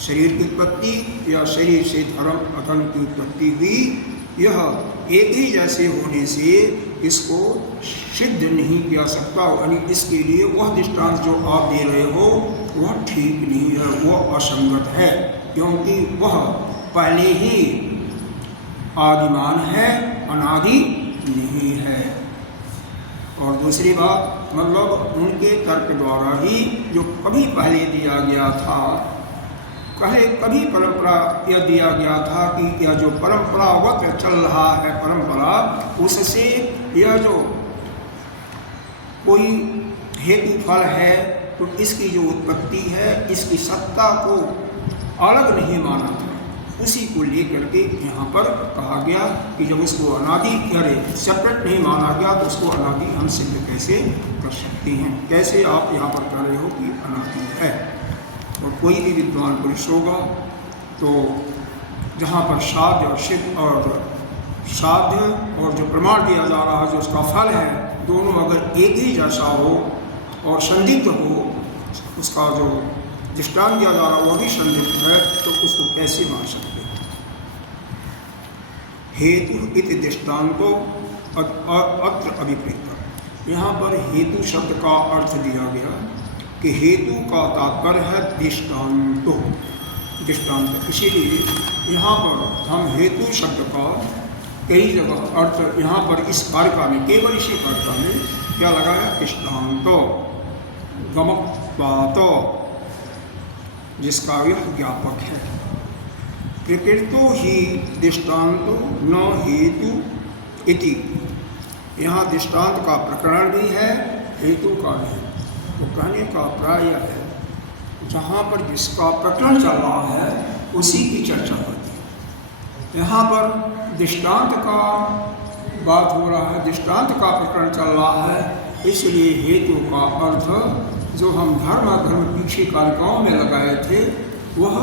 शरीर की उत्पत्ति या शरीर से धर्म अधर्म की उत्पत्ति हुई, यह एक ही जैसे होने से इसको सिद्ध नहीं किया सकता, यानी इसके लिए वह दृष्टांत जो आप दे रहे हो वह ठीक नहीं है, वह असंगत है, क्योंकि वह पहले ही आदिमान है, अनादि नहीं है। और दूसरी बात, मतलब उनके तर्क द्वारा ही जो कभी पहले दिया गया था, कभी परंपरा यह दिया गया था कि यह जो परंपरागत चल रहा है परंपरा, उससे यह जो कोई हेतु फल है तो इसकी जो उत्पत्ति है इसकी सत्ता को अलग नहीं माना था, उसी को लेकर के यहाँ पर कहा गया कि जब उसको अनादि करे सेपरेट नहीं माना गया तो उसको अनादि हम सिद्ध कैसे कर सकते हैं। कैसे आप यहाँ पर कह रहे हो कि अनादि है। और कोई भी विद्वान पुरुष होगा तो जहाँ पर साध्य और सिद्ध और साध्य और जो प्रमाण दिया जा रहा है जो उसका फल है, दोनों अगर एक ही जैसा हो और संदिग्ध हो, उसका जो दृष्टांत दिया जा रहा है वो भी संदिग्ध है, तो उसको कैसे मान सकते हैं। हेतु इति दृष्टांतो अत्र अभिप्रेत। यहाँ पर हेतु शब्द का अर्थ दिया गया कि हेतु का तात्पर्य है दृष्टांतो, दृष्टांत। इसीलिए यहाँ पर हम हेतु शब्द का कई जगह अर्थ यहाँ पर इस कारिका में, केवल इसी कारिका में क्या लगाया, दृष्टांतो गमत्वातो, जिसका यह ज्ञापक है। प्रकृतो ही दृष्टांतो न हेतु इति। यहाँ दृष्टांत का प्रकरण भी है, हेतु का भी। तो कहने का प्राय है जहाँ पर जिसका प्रकरण चल रहा है उसी की चर्चा होती है। यहाँ पर दृष्टांत का बात हो रहा है, दृष्टांत का प्रकरण चल रहा है, इसलिए हेतु का अर्थ जो हम धर्म अधर्म पीछे कारिकाओं में लगाए थे वह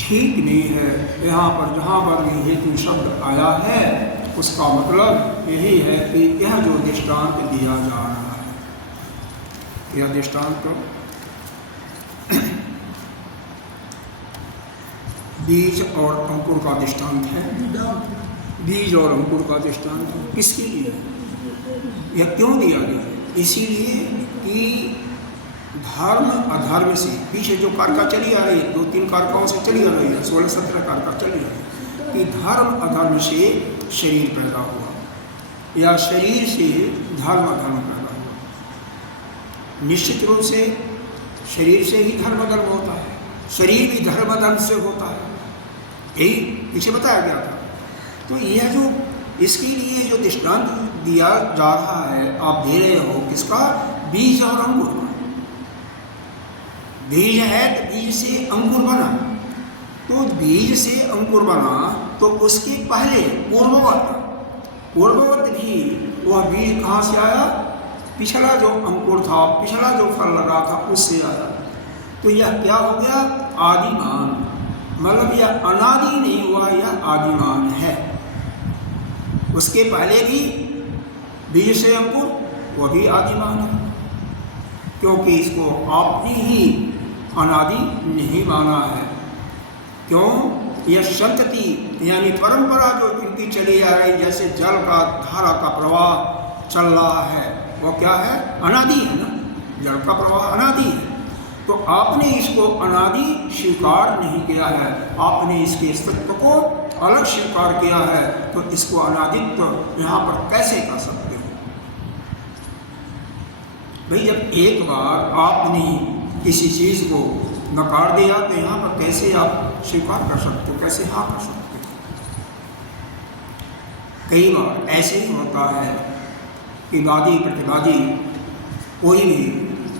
ठीक नहीं है। यहाँ पर जहाँ पर भी हेतु शब्द आया है उसका मतलब यही है कि यह जो दृष्टांत दिया जा रहा है, यह दृष्टांत बीज और अंकुर का दृष्टांत है। बीज और अंकुर का दृष्टांत किसके लिए, यह क्यों दिया गया? इसीलिए कि धर्म अधर्म से पीछे जो कारिका चली आ रही है, 2-3 कारिकाओं से चली आ रही है, 16-17 कारिका चली आ रही है, कि धर्म अधर्म से शरीर पैदा हुआ या शरीर से धर्म अधर्म पैदा हुआ। निश्चित रूप से शरीर से ही धर्म अधर्म होता है, शरीर भी धर्म अधर्म से होता है, यही पीछे बताया गया था। तो यह जो इसके लिए जो दृष्टांत दिया जा रहा है, आप दे रहे हो किसका? बीज और अंकुर का। बीज है तो बीज से अंकुर बना, तो बीज से अंकुर बना तो उसके पहले पूर्ववत भी वह बीज कहाँ से आया? पिछला जो अंकुर था, पिछला जो फल लगा था उससे आया। तो यह क्या हो गया? आदिमान, मतलब यह अनादि नहीं हुआ, यह आदिमान है। उसके पहले भी बीज से अंकुर, वह भी आदिमान है, क्योंकि इसको आपने ही अनादि नहीं माना है। क्यों? यह संतति यानी परंपरा जो इनकी चली आ रही, जैसे जल का धारा का प्रवाह चल रहा है, वो क्या है? अनादि है ना, जल का प्रवाह अनादि है। तो आपने इसको अनादि स्वीकार नहीं किया है, आपने इसके अस्तित्व को अलग स्वीकार किया है, तो इसको अनादित्व यहाँ पर कैसे कर सकते हो? भाई जब एक बार आपने किसी चीज़ को नकार दिया तो यहाँ पर कैसे आप स्वीकार कर सकते हो, कैसे हाँ कर सकते हो? कई बार ऐसे ही होता है कि वादी प्रतिवादी कोई भी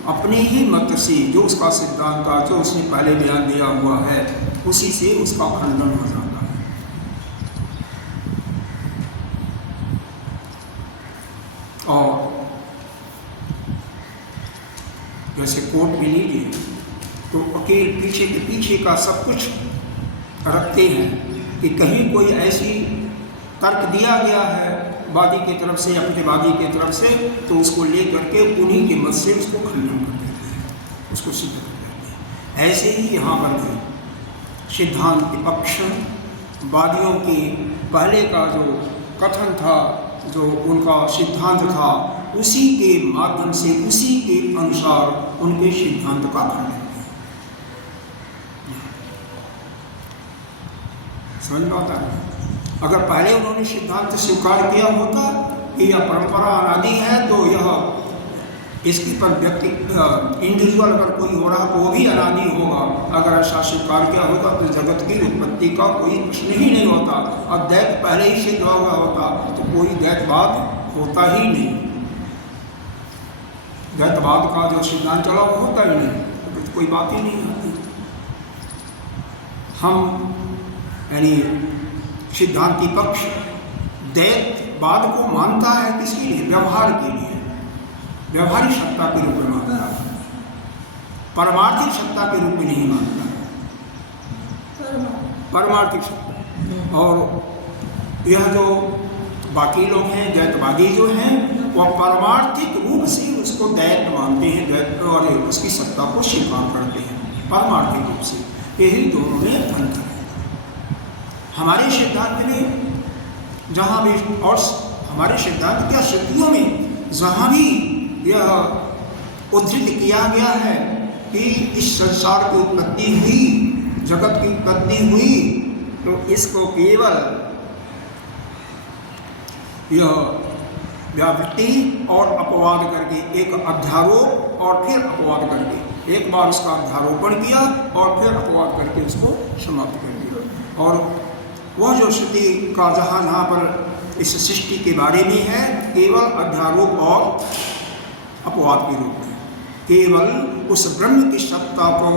अपने ही मत से, जो उसका सिद्धांत था, जो उसने पहले बयान दिया हुआ है, उसी से उसका खंडन हो जाता है। और जैसे कोर्ट में लीजिए तो अकेले पीछे के पीछे का सब कुछ रखते हैं कि कहीं कोई ऐसी तर्क दिया गया है वादी की तरफ से या प्रतिवादी की तरफ से, तो उसको ले करके उन्हीं के मत से उसको खंडन कर देते हैं, उसको सिद्ध कर देते हैं। ऐसे ही यहाँ पर भी सिद्धांत के पक्ष वादियों के पहले का जो कथन था, जो उनका सिद्धांत था, उसी के माध्यम से, उसी के अनुसार उनके सिद्धांत का खंडन किया। समझ में आता है? अगर पहले उन्होंने सिद्धांत स्वीकार किया होता कि यह परंपरा अनादि है, तो यह इसके पर व्यक्ति इंडिविजुअल अगर कोई हो रहा तो वो भी अनादि होगा। अगर ऐसा स्वीकार किया होता तो जगत की उत्पत्ति का कोई प्रश्न ही नहीं होता, और दैत पहले ही सिद्ध हो गया होता, तो कोई दैतवाद होता ही नहीं। दैतवाद का जो सिद्धांत चला वो होता ही नहीं, तो कोई बात ही नहीं आती। हम यानी सिद्धांती पक्ष दैतवाद को मानता है किसके लिए? व्यवहार के लिए, व्यवहारिक सत्ता के रूप में मानता है, परमार्थिक सत्ता के रूप में नहीं मानता है, परमार्थिक सत्ता। और यह जो बाकी लोग हैं दैतवादी जो हैं, वह परमार्थिक रूप से उसको दैत मानते हैं, दैत और उसकी सत्ता को स्वीकार करते हैं परमार्थिक रूप से। यही दोनों में अंतर है। हमारे सिद्धांत में जहाँ भी, और हमारे सिद्धांत क्या श्रुतियों में जहाँ भी यह उद्धृत किया गया है कि इस संसार की उत्पत्ति हुई, जगत की उत्पत्ति हुई, तो इसको केवल यह व्यावृत्ति और अपवाद करके, एक अध्यारोप और फिर अपवाद करके, एक बार उसका अध्यारोपण किया और फिर अपवाद करके उसको समाप्त कर दिया। और वह जो श्रुति का जहाँ पर इस सृष्टि के बारे में है, केवल अध्यारोप और अपवाद के रूप में, केवल उस ब्रह्म की सत्ता को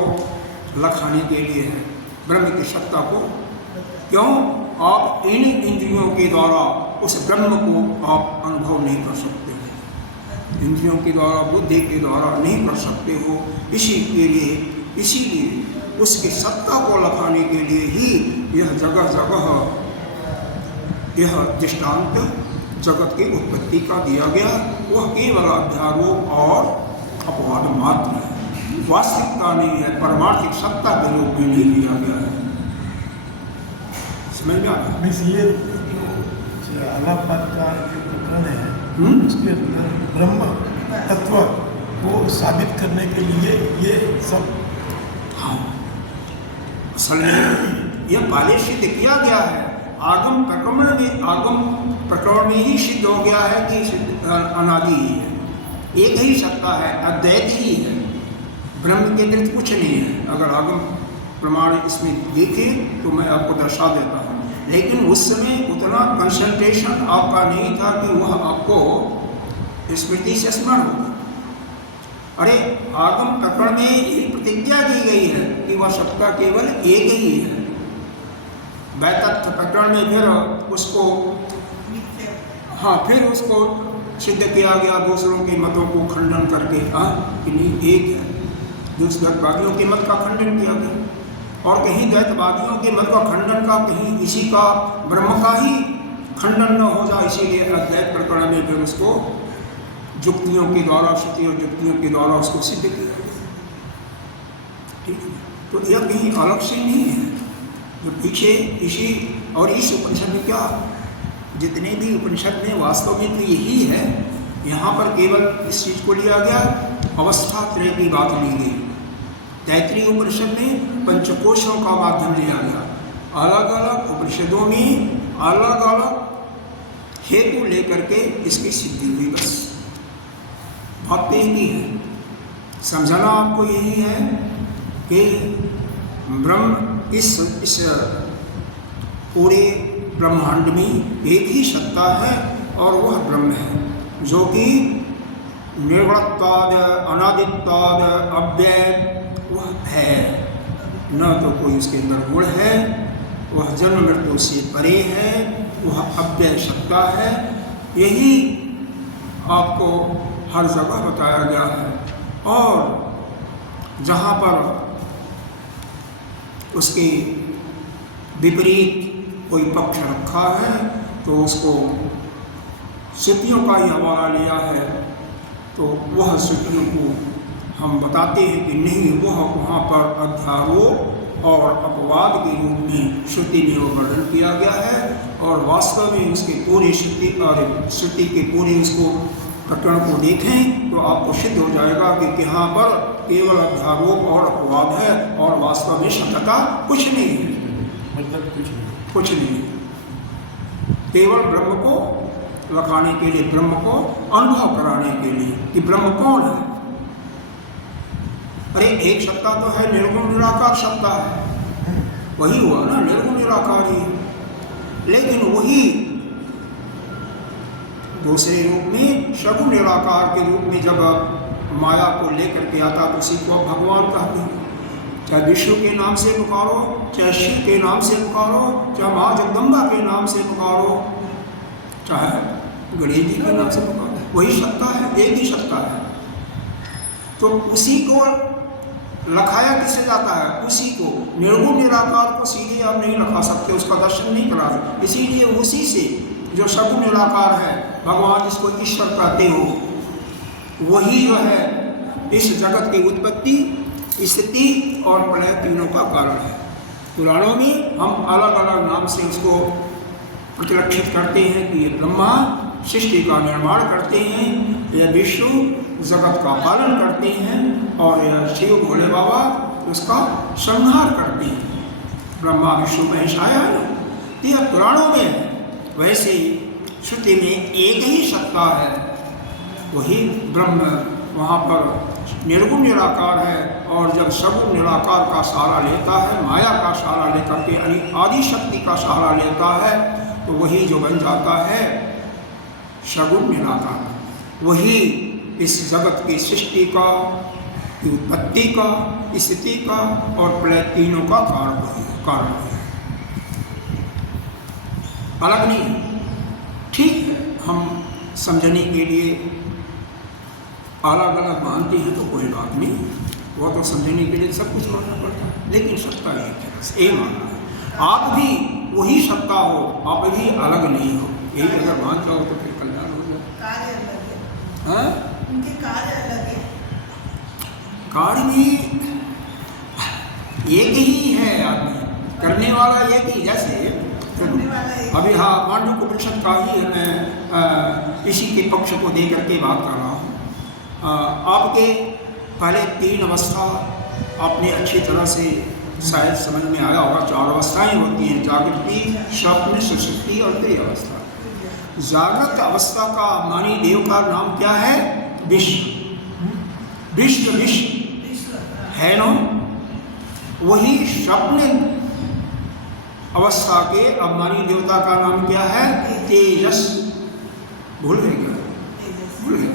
लखाने के लिए है। ब्रह्म की सत्ता को क्यों? आप इन इंद्रियों के द्वारा उस ब्रह्म को आप अनुभव नहीं कर सकते हो, इंद्रियों के द्वारा, बुद्धि के द्वारा नहीं कर सकते हो। इसीलिए उसकी सत्ता को लखाने के लिए ही यह जगह जगह यह दृष्टांत जगत की उत्पत्ति का दिया गया। वह केवल अध्यारोप और अपवाद मात्र है, वास्तविकता नहीं है, परमार्थिक सत्ता के रूप में नहीं दिया गया है। समझ में आता है? ये अलाहाबाद का जो प्रकरण है, उसके अंदर ब्रह्म तत्व को साबित करने के लिए ये सब, हाँ, असल में यह पहले सिद्ध किया गया है आगम प्रकरण में ही सिद्ध हो गया है कि अनादि ही है, एक ही सत्ता है, अद्वैत ही है, ब्रह्म के अतिरिक्त कुछ नहीं है। अगर आगम प्रमाण इसमें देखें तो मैं आपको दर्शा देता हूँ, लेकिन उस समय उतना कंसंट्रेशन आपका नहीं था कि वह आपको स्मृति से स्मरण होगा। अरे आगम प्रकरण में ये प्रतिज्ञा की गई है कि वह सत्ता केवल एक ही है। वैतथ्य प्रकरण में फिर उसको फिर उसको सिद्ध किया गया दूसरों के मतों को खंडन करके, कि नहीं एक है। द्वैतवादियों के मत का खंडन किया गया और कहीं द्वैतवादियों के मत का खंडन का, कहीं इसी का ब्रह्म का ही खंडन न हो जाए, इसीलिए अद्वैत प्रकरण में फिर उसको युक्तियों के द्वारा, श्रुति और युक्तियों के द्वारा उसको सिद्ध किया गया। ठीक है, तो यह कहीं अलग से नहीं है। जो पीछे इसी और इस उपनिषद में क्या, जितने भी उपनिषद में वास्तव में तो यही है। यहाँ पर केवल इस चीज़ को लिया गया, अवस्था त्रय की बात ली गई। तैत्तिरीय उपनिषद में पंचकोशों का माध्यम लिया गया। अलग अलग उपनिषदों में अलग अलग हेतु लेकर के इसकी सिद्धि हुई। बस बात तो यही है, समझाना आपको यही है कि ब्रह्म इस पूरे ब्रह्मांड में एक ही सत्ता है और वह ब्रह्म है, जो कि निर्गुणत्वाद, अनादित्वाद, अव्यय वह है। न तो कोई उसके अंदर गुण है, वह जन्म मृत्यु से परे है, वह अव्यय सत्ता है। यही आपको हर जगह बताया गया है। और जहाँ पर उसके विपरीत कोई पक्ष रखा है तो उसको श्रुतियों का ही हवाला लिया है, तो वह श्रुतियों को हम बताते हैं कि नहीं, वह वहाँ पर अध्यारोप और अपवाद के रूप में श्रुति में वर्णन किया गया है। और वास्तव में उसके पूरी श्रुति के पूरे उसको प्रकरण को देखें तो आपको सिद्ध हो जाएगा कि यहाँ पर केवल अध्यारोप और अपवाद है और वास्तव में सत्यता कुछ नहीं है। मतलब कुछ नहीं, केवल ब्रह्म को लखाने के लिए, ब्रह्म को अनुभव कराने के लिए कि ब्रह्म कौन है। अरे एक सत्ता तो है, निर्गुण निराकार सत्ता है, वही हुआ ना, निर्गुण निराकार ही। लेकिन वही दूसरे रूप में सगुण निराकार के रूप में जब माया को लेकर के आता तो उसी को भगवान कहते हैं। चाहे विष्णु के नाम से पुकारो, चाहे शिव के नाम से पुकारो, चाहे माँ जगदम्बा के नाम से पुकारो, चाहे गणेश जी के नाम से पुकारो, वही सत्ता है, एक ही सत्ता है। तो उसी को लखाया किससे जाता है? उसी को। निर्गुण निराकार को सीधे आप नहीं लखा सकते, उसका दर्शन नहीं करा सकते। इसीलिए उसी से जो सगुण निराकार है, भगवान जिसको ईश्वर कहते हो, वही जो है इस जगत की उत्पत्ति, स्थिति और प्रलय तीनों का कारण है। पुराणों में हम अलग अलग नाम से उसको प्रतिलक्षित करते हैं कि ये ब्रह्मा सृष्टि का निर्माण करते हैं, यह विष्णु जगत का पालन करते हैं और यह शिव भोले बाबा उसका संहार करते हैं। ब्रह्मा विष्णु महेश आया है, तो यह पुराणों में है। वैसे ही श्रुति में एक ही सत्ता है, वही ब्रह्म वहाँ पर निर्गुण निराकार है। और जब सगुण निराकार का सहारा लेता है, माया का सहारा लेकर के आदि शक्ति का सहारा लेता है, तो वही जो बन जाता है सगुण निराकार। वही इस जगत की सृष्टि का, उत्पत्ति का, स्थिति का और प्रलय तीनों का कारण है, अलग नहीं। ठीक है, हम समझने के लिए अलग अलग मानते हैं तो कोई बात नहीं, वो तो समझने के लिए सब कुछ मानना पड़ता है, लेकिन सत्ता एक है, एक मानना है। आप भी वही सत्ता हो, आप भी अलग नहीं हो। यही अगर मान जाओ तो फिर कल्याण हो जाए। कार्य अलग है, हाँ, उनके कार्य अलग है, कार्य भी एक ही है, आदमी करने वाला एक ही। जैसे करने वाला एक। अभी हाँ, मांडुक्य उपनिषद का ही मैं इसी के पक्ष को दे करके बात कर रहा हूँ। आपके पहले 3 अवस्था आपने अच्छी तरह से शायद समझ में आया होगा। 4 अवस्थाएं होती हैं, जागृति, स्वप्न, सुषुप्ति और तुरीय अवस्था। जागृत अवस्था का मानी देव का नाम क्या है? विश्व। विश्व है ना। वही स्वप्न अवस्था के अभिमानी देवता का नाम क्या है? तेजस। भूल गए क्या? भूल गए,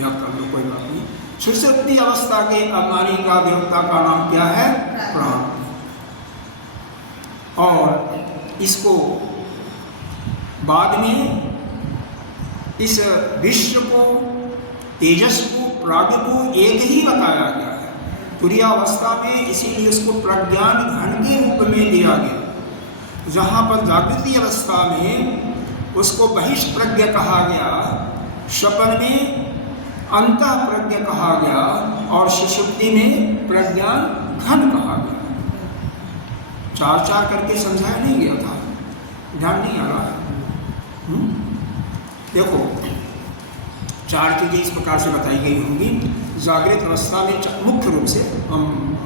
याद कर लो, कोई बात नहीं। सुषुप्ति अवस्था के अभिमानी का देवता का नाम क्या है? प्राण। और इसको बाद में इस विश्व को, तेजस को, प्राज्ञ को एक ही बताया गया है तुरीयावस्था में, इसीलिए उसको प्रज्ञान घन के रूप में दिया गया। जहाँ पर जागृति अवस्था में उसको बहिष्प्रज्ञ कहा गया, स्वप्न में अंतः प्रज्ञ कहा गया और सुषुप्ति में प्रज्ञान घन कहा गया। 4 करके समझाया नहीं गया था, ध्यान नहीं आ रहा है। देखो 4 चीजें इस प्रकार से बताई गई होंगी। जागृत अवस्था में मुख्य रूप से हम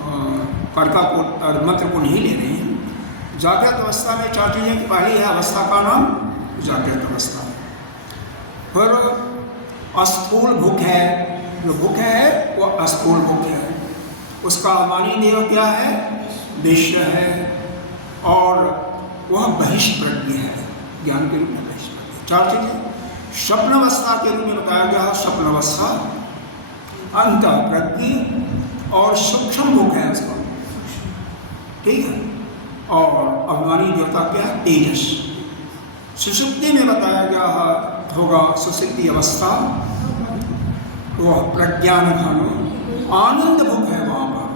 कर्का को और मंत्र को नहीं ले रहे हैं। जागृत अवस्था में 4 चीजें की पहली है अवस्था का नाम जागृत अवस्था। फिर अस्थूल भूख है, जो भूख है वो अस्थूल भूख है, उसका मानी देव क्या है? विश्व है, और वह बहिष्प्रज्ञ है, ज्ञान के रूप में बहिष्प्रज्ञ। 4 चीजें। स्वप्न अवस्था के रूप में बताया गया है स्वप्न अवस्था, अंतः प्रज्ञ और सूक्ष्म भूख है उसका, ठीक है। और अभिमानी देवता क्या है? तेजस। सुषुप्ति में बताया गया होगा सुषुप्ति अवस्था, वह प्रज्ञान घन आनंद भूख है, वहां पर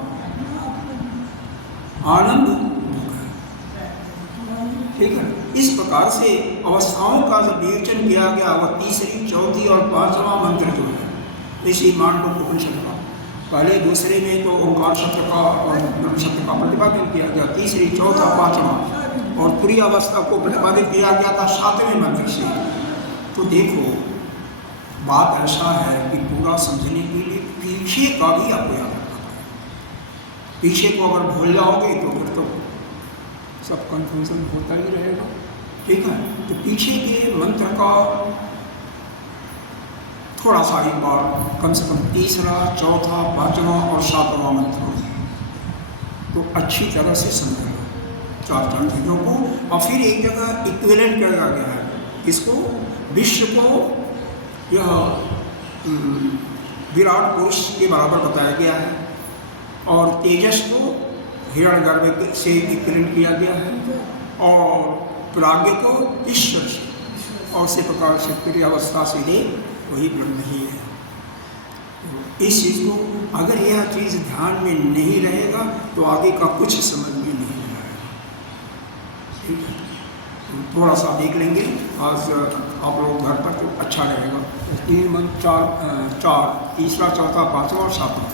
आनंद भूख है, ठीक है। इस प्रकार से अवस्थाओं का जब विवेचन किया गया, वह 3री, 4थी और 5वां मंत्र जो है, इसी मांडव उपनिषद का, पहले 2रे में तो ओंकार शब्द का और ब्रह्म शब्द का प्रतिपादन किया गया, 3री, 4था, 5वां और तुरीय अवस्था को प्रतिपादित किया गया था 7वें मंत्र से। तो देखो बात ऐसा है कि पूरा समझने के लिए पीछे का भी आपको याद रखना पड़ेगा। पीछे को अगर भूल जाओगे तो फिर तो सब कंफ्यूजन होता ही रहेगा, ठीक है। तो पीछे के मंत्र का थोड़ा सा एक बार कम से कम 3रा, 4था, 5वां और 7वां मंत्र तो अच्छी तरह से समझ लो 4 चीज़ों को। और फिर एक जगह इक्विवेलेंट किया गया है, इसको विश्व को यह विराट पुरुष के बराबर बताया गया है, और तेजस को हिरण्यगर्भ से इक्विवेलेंट किया गया है, और प्राज्ञ को ईश्वर से, और इसी प्रकार से तुरीय अवस्था से ले वही ब्रह्म ही है। तो इस चीज़ को अगर यह चीज़ ध्यान में नहीं रहेगा तो आगे का कुछ समझ में नहीं आएगा, ठीक है। तो थोड़ा सा देख लेंगे आज आप लोग घर पर, तो अच्छा रहेगा। 3 मंत्र 4, 3रा, 4था, 5वां और 7वां।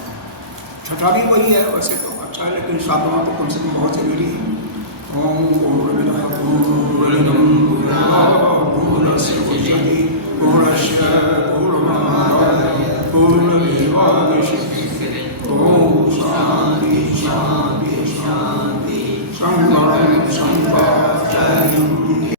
6ठा भी वही है वैसे तो अच्छा है, लेकिन 7वां तो कम से कम बहुत जरूरी है। ओम पूर्णस्य पूर्णमादाय पूर्णमेवावशिष्यते। ओम शांति शांति शांति। शंकरं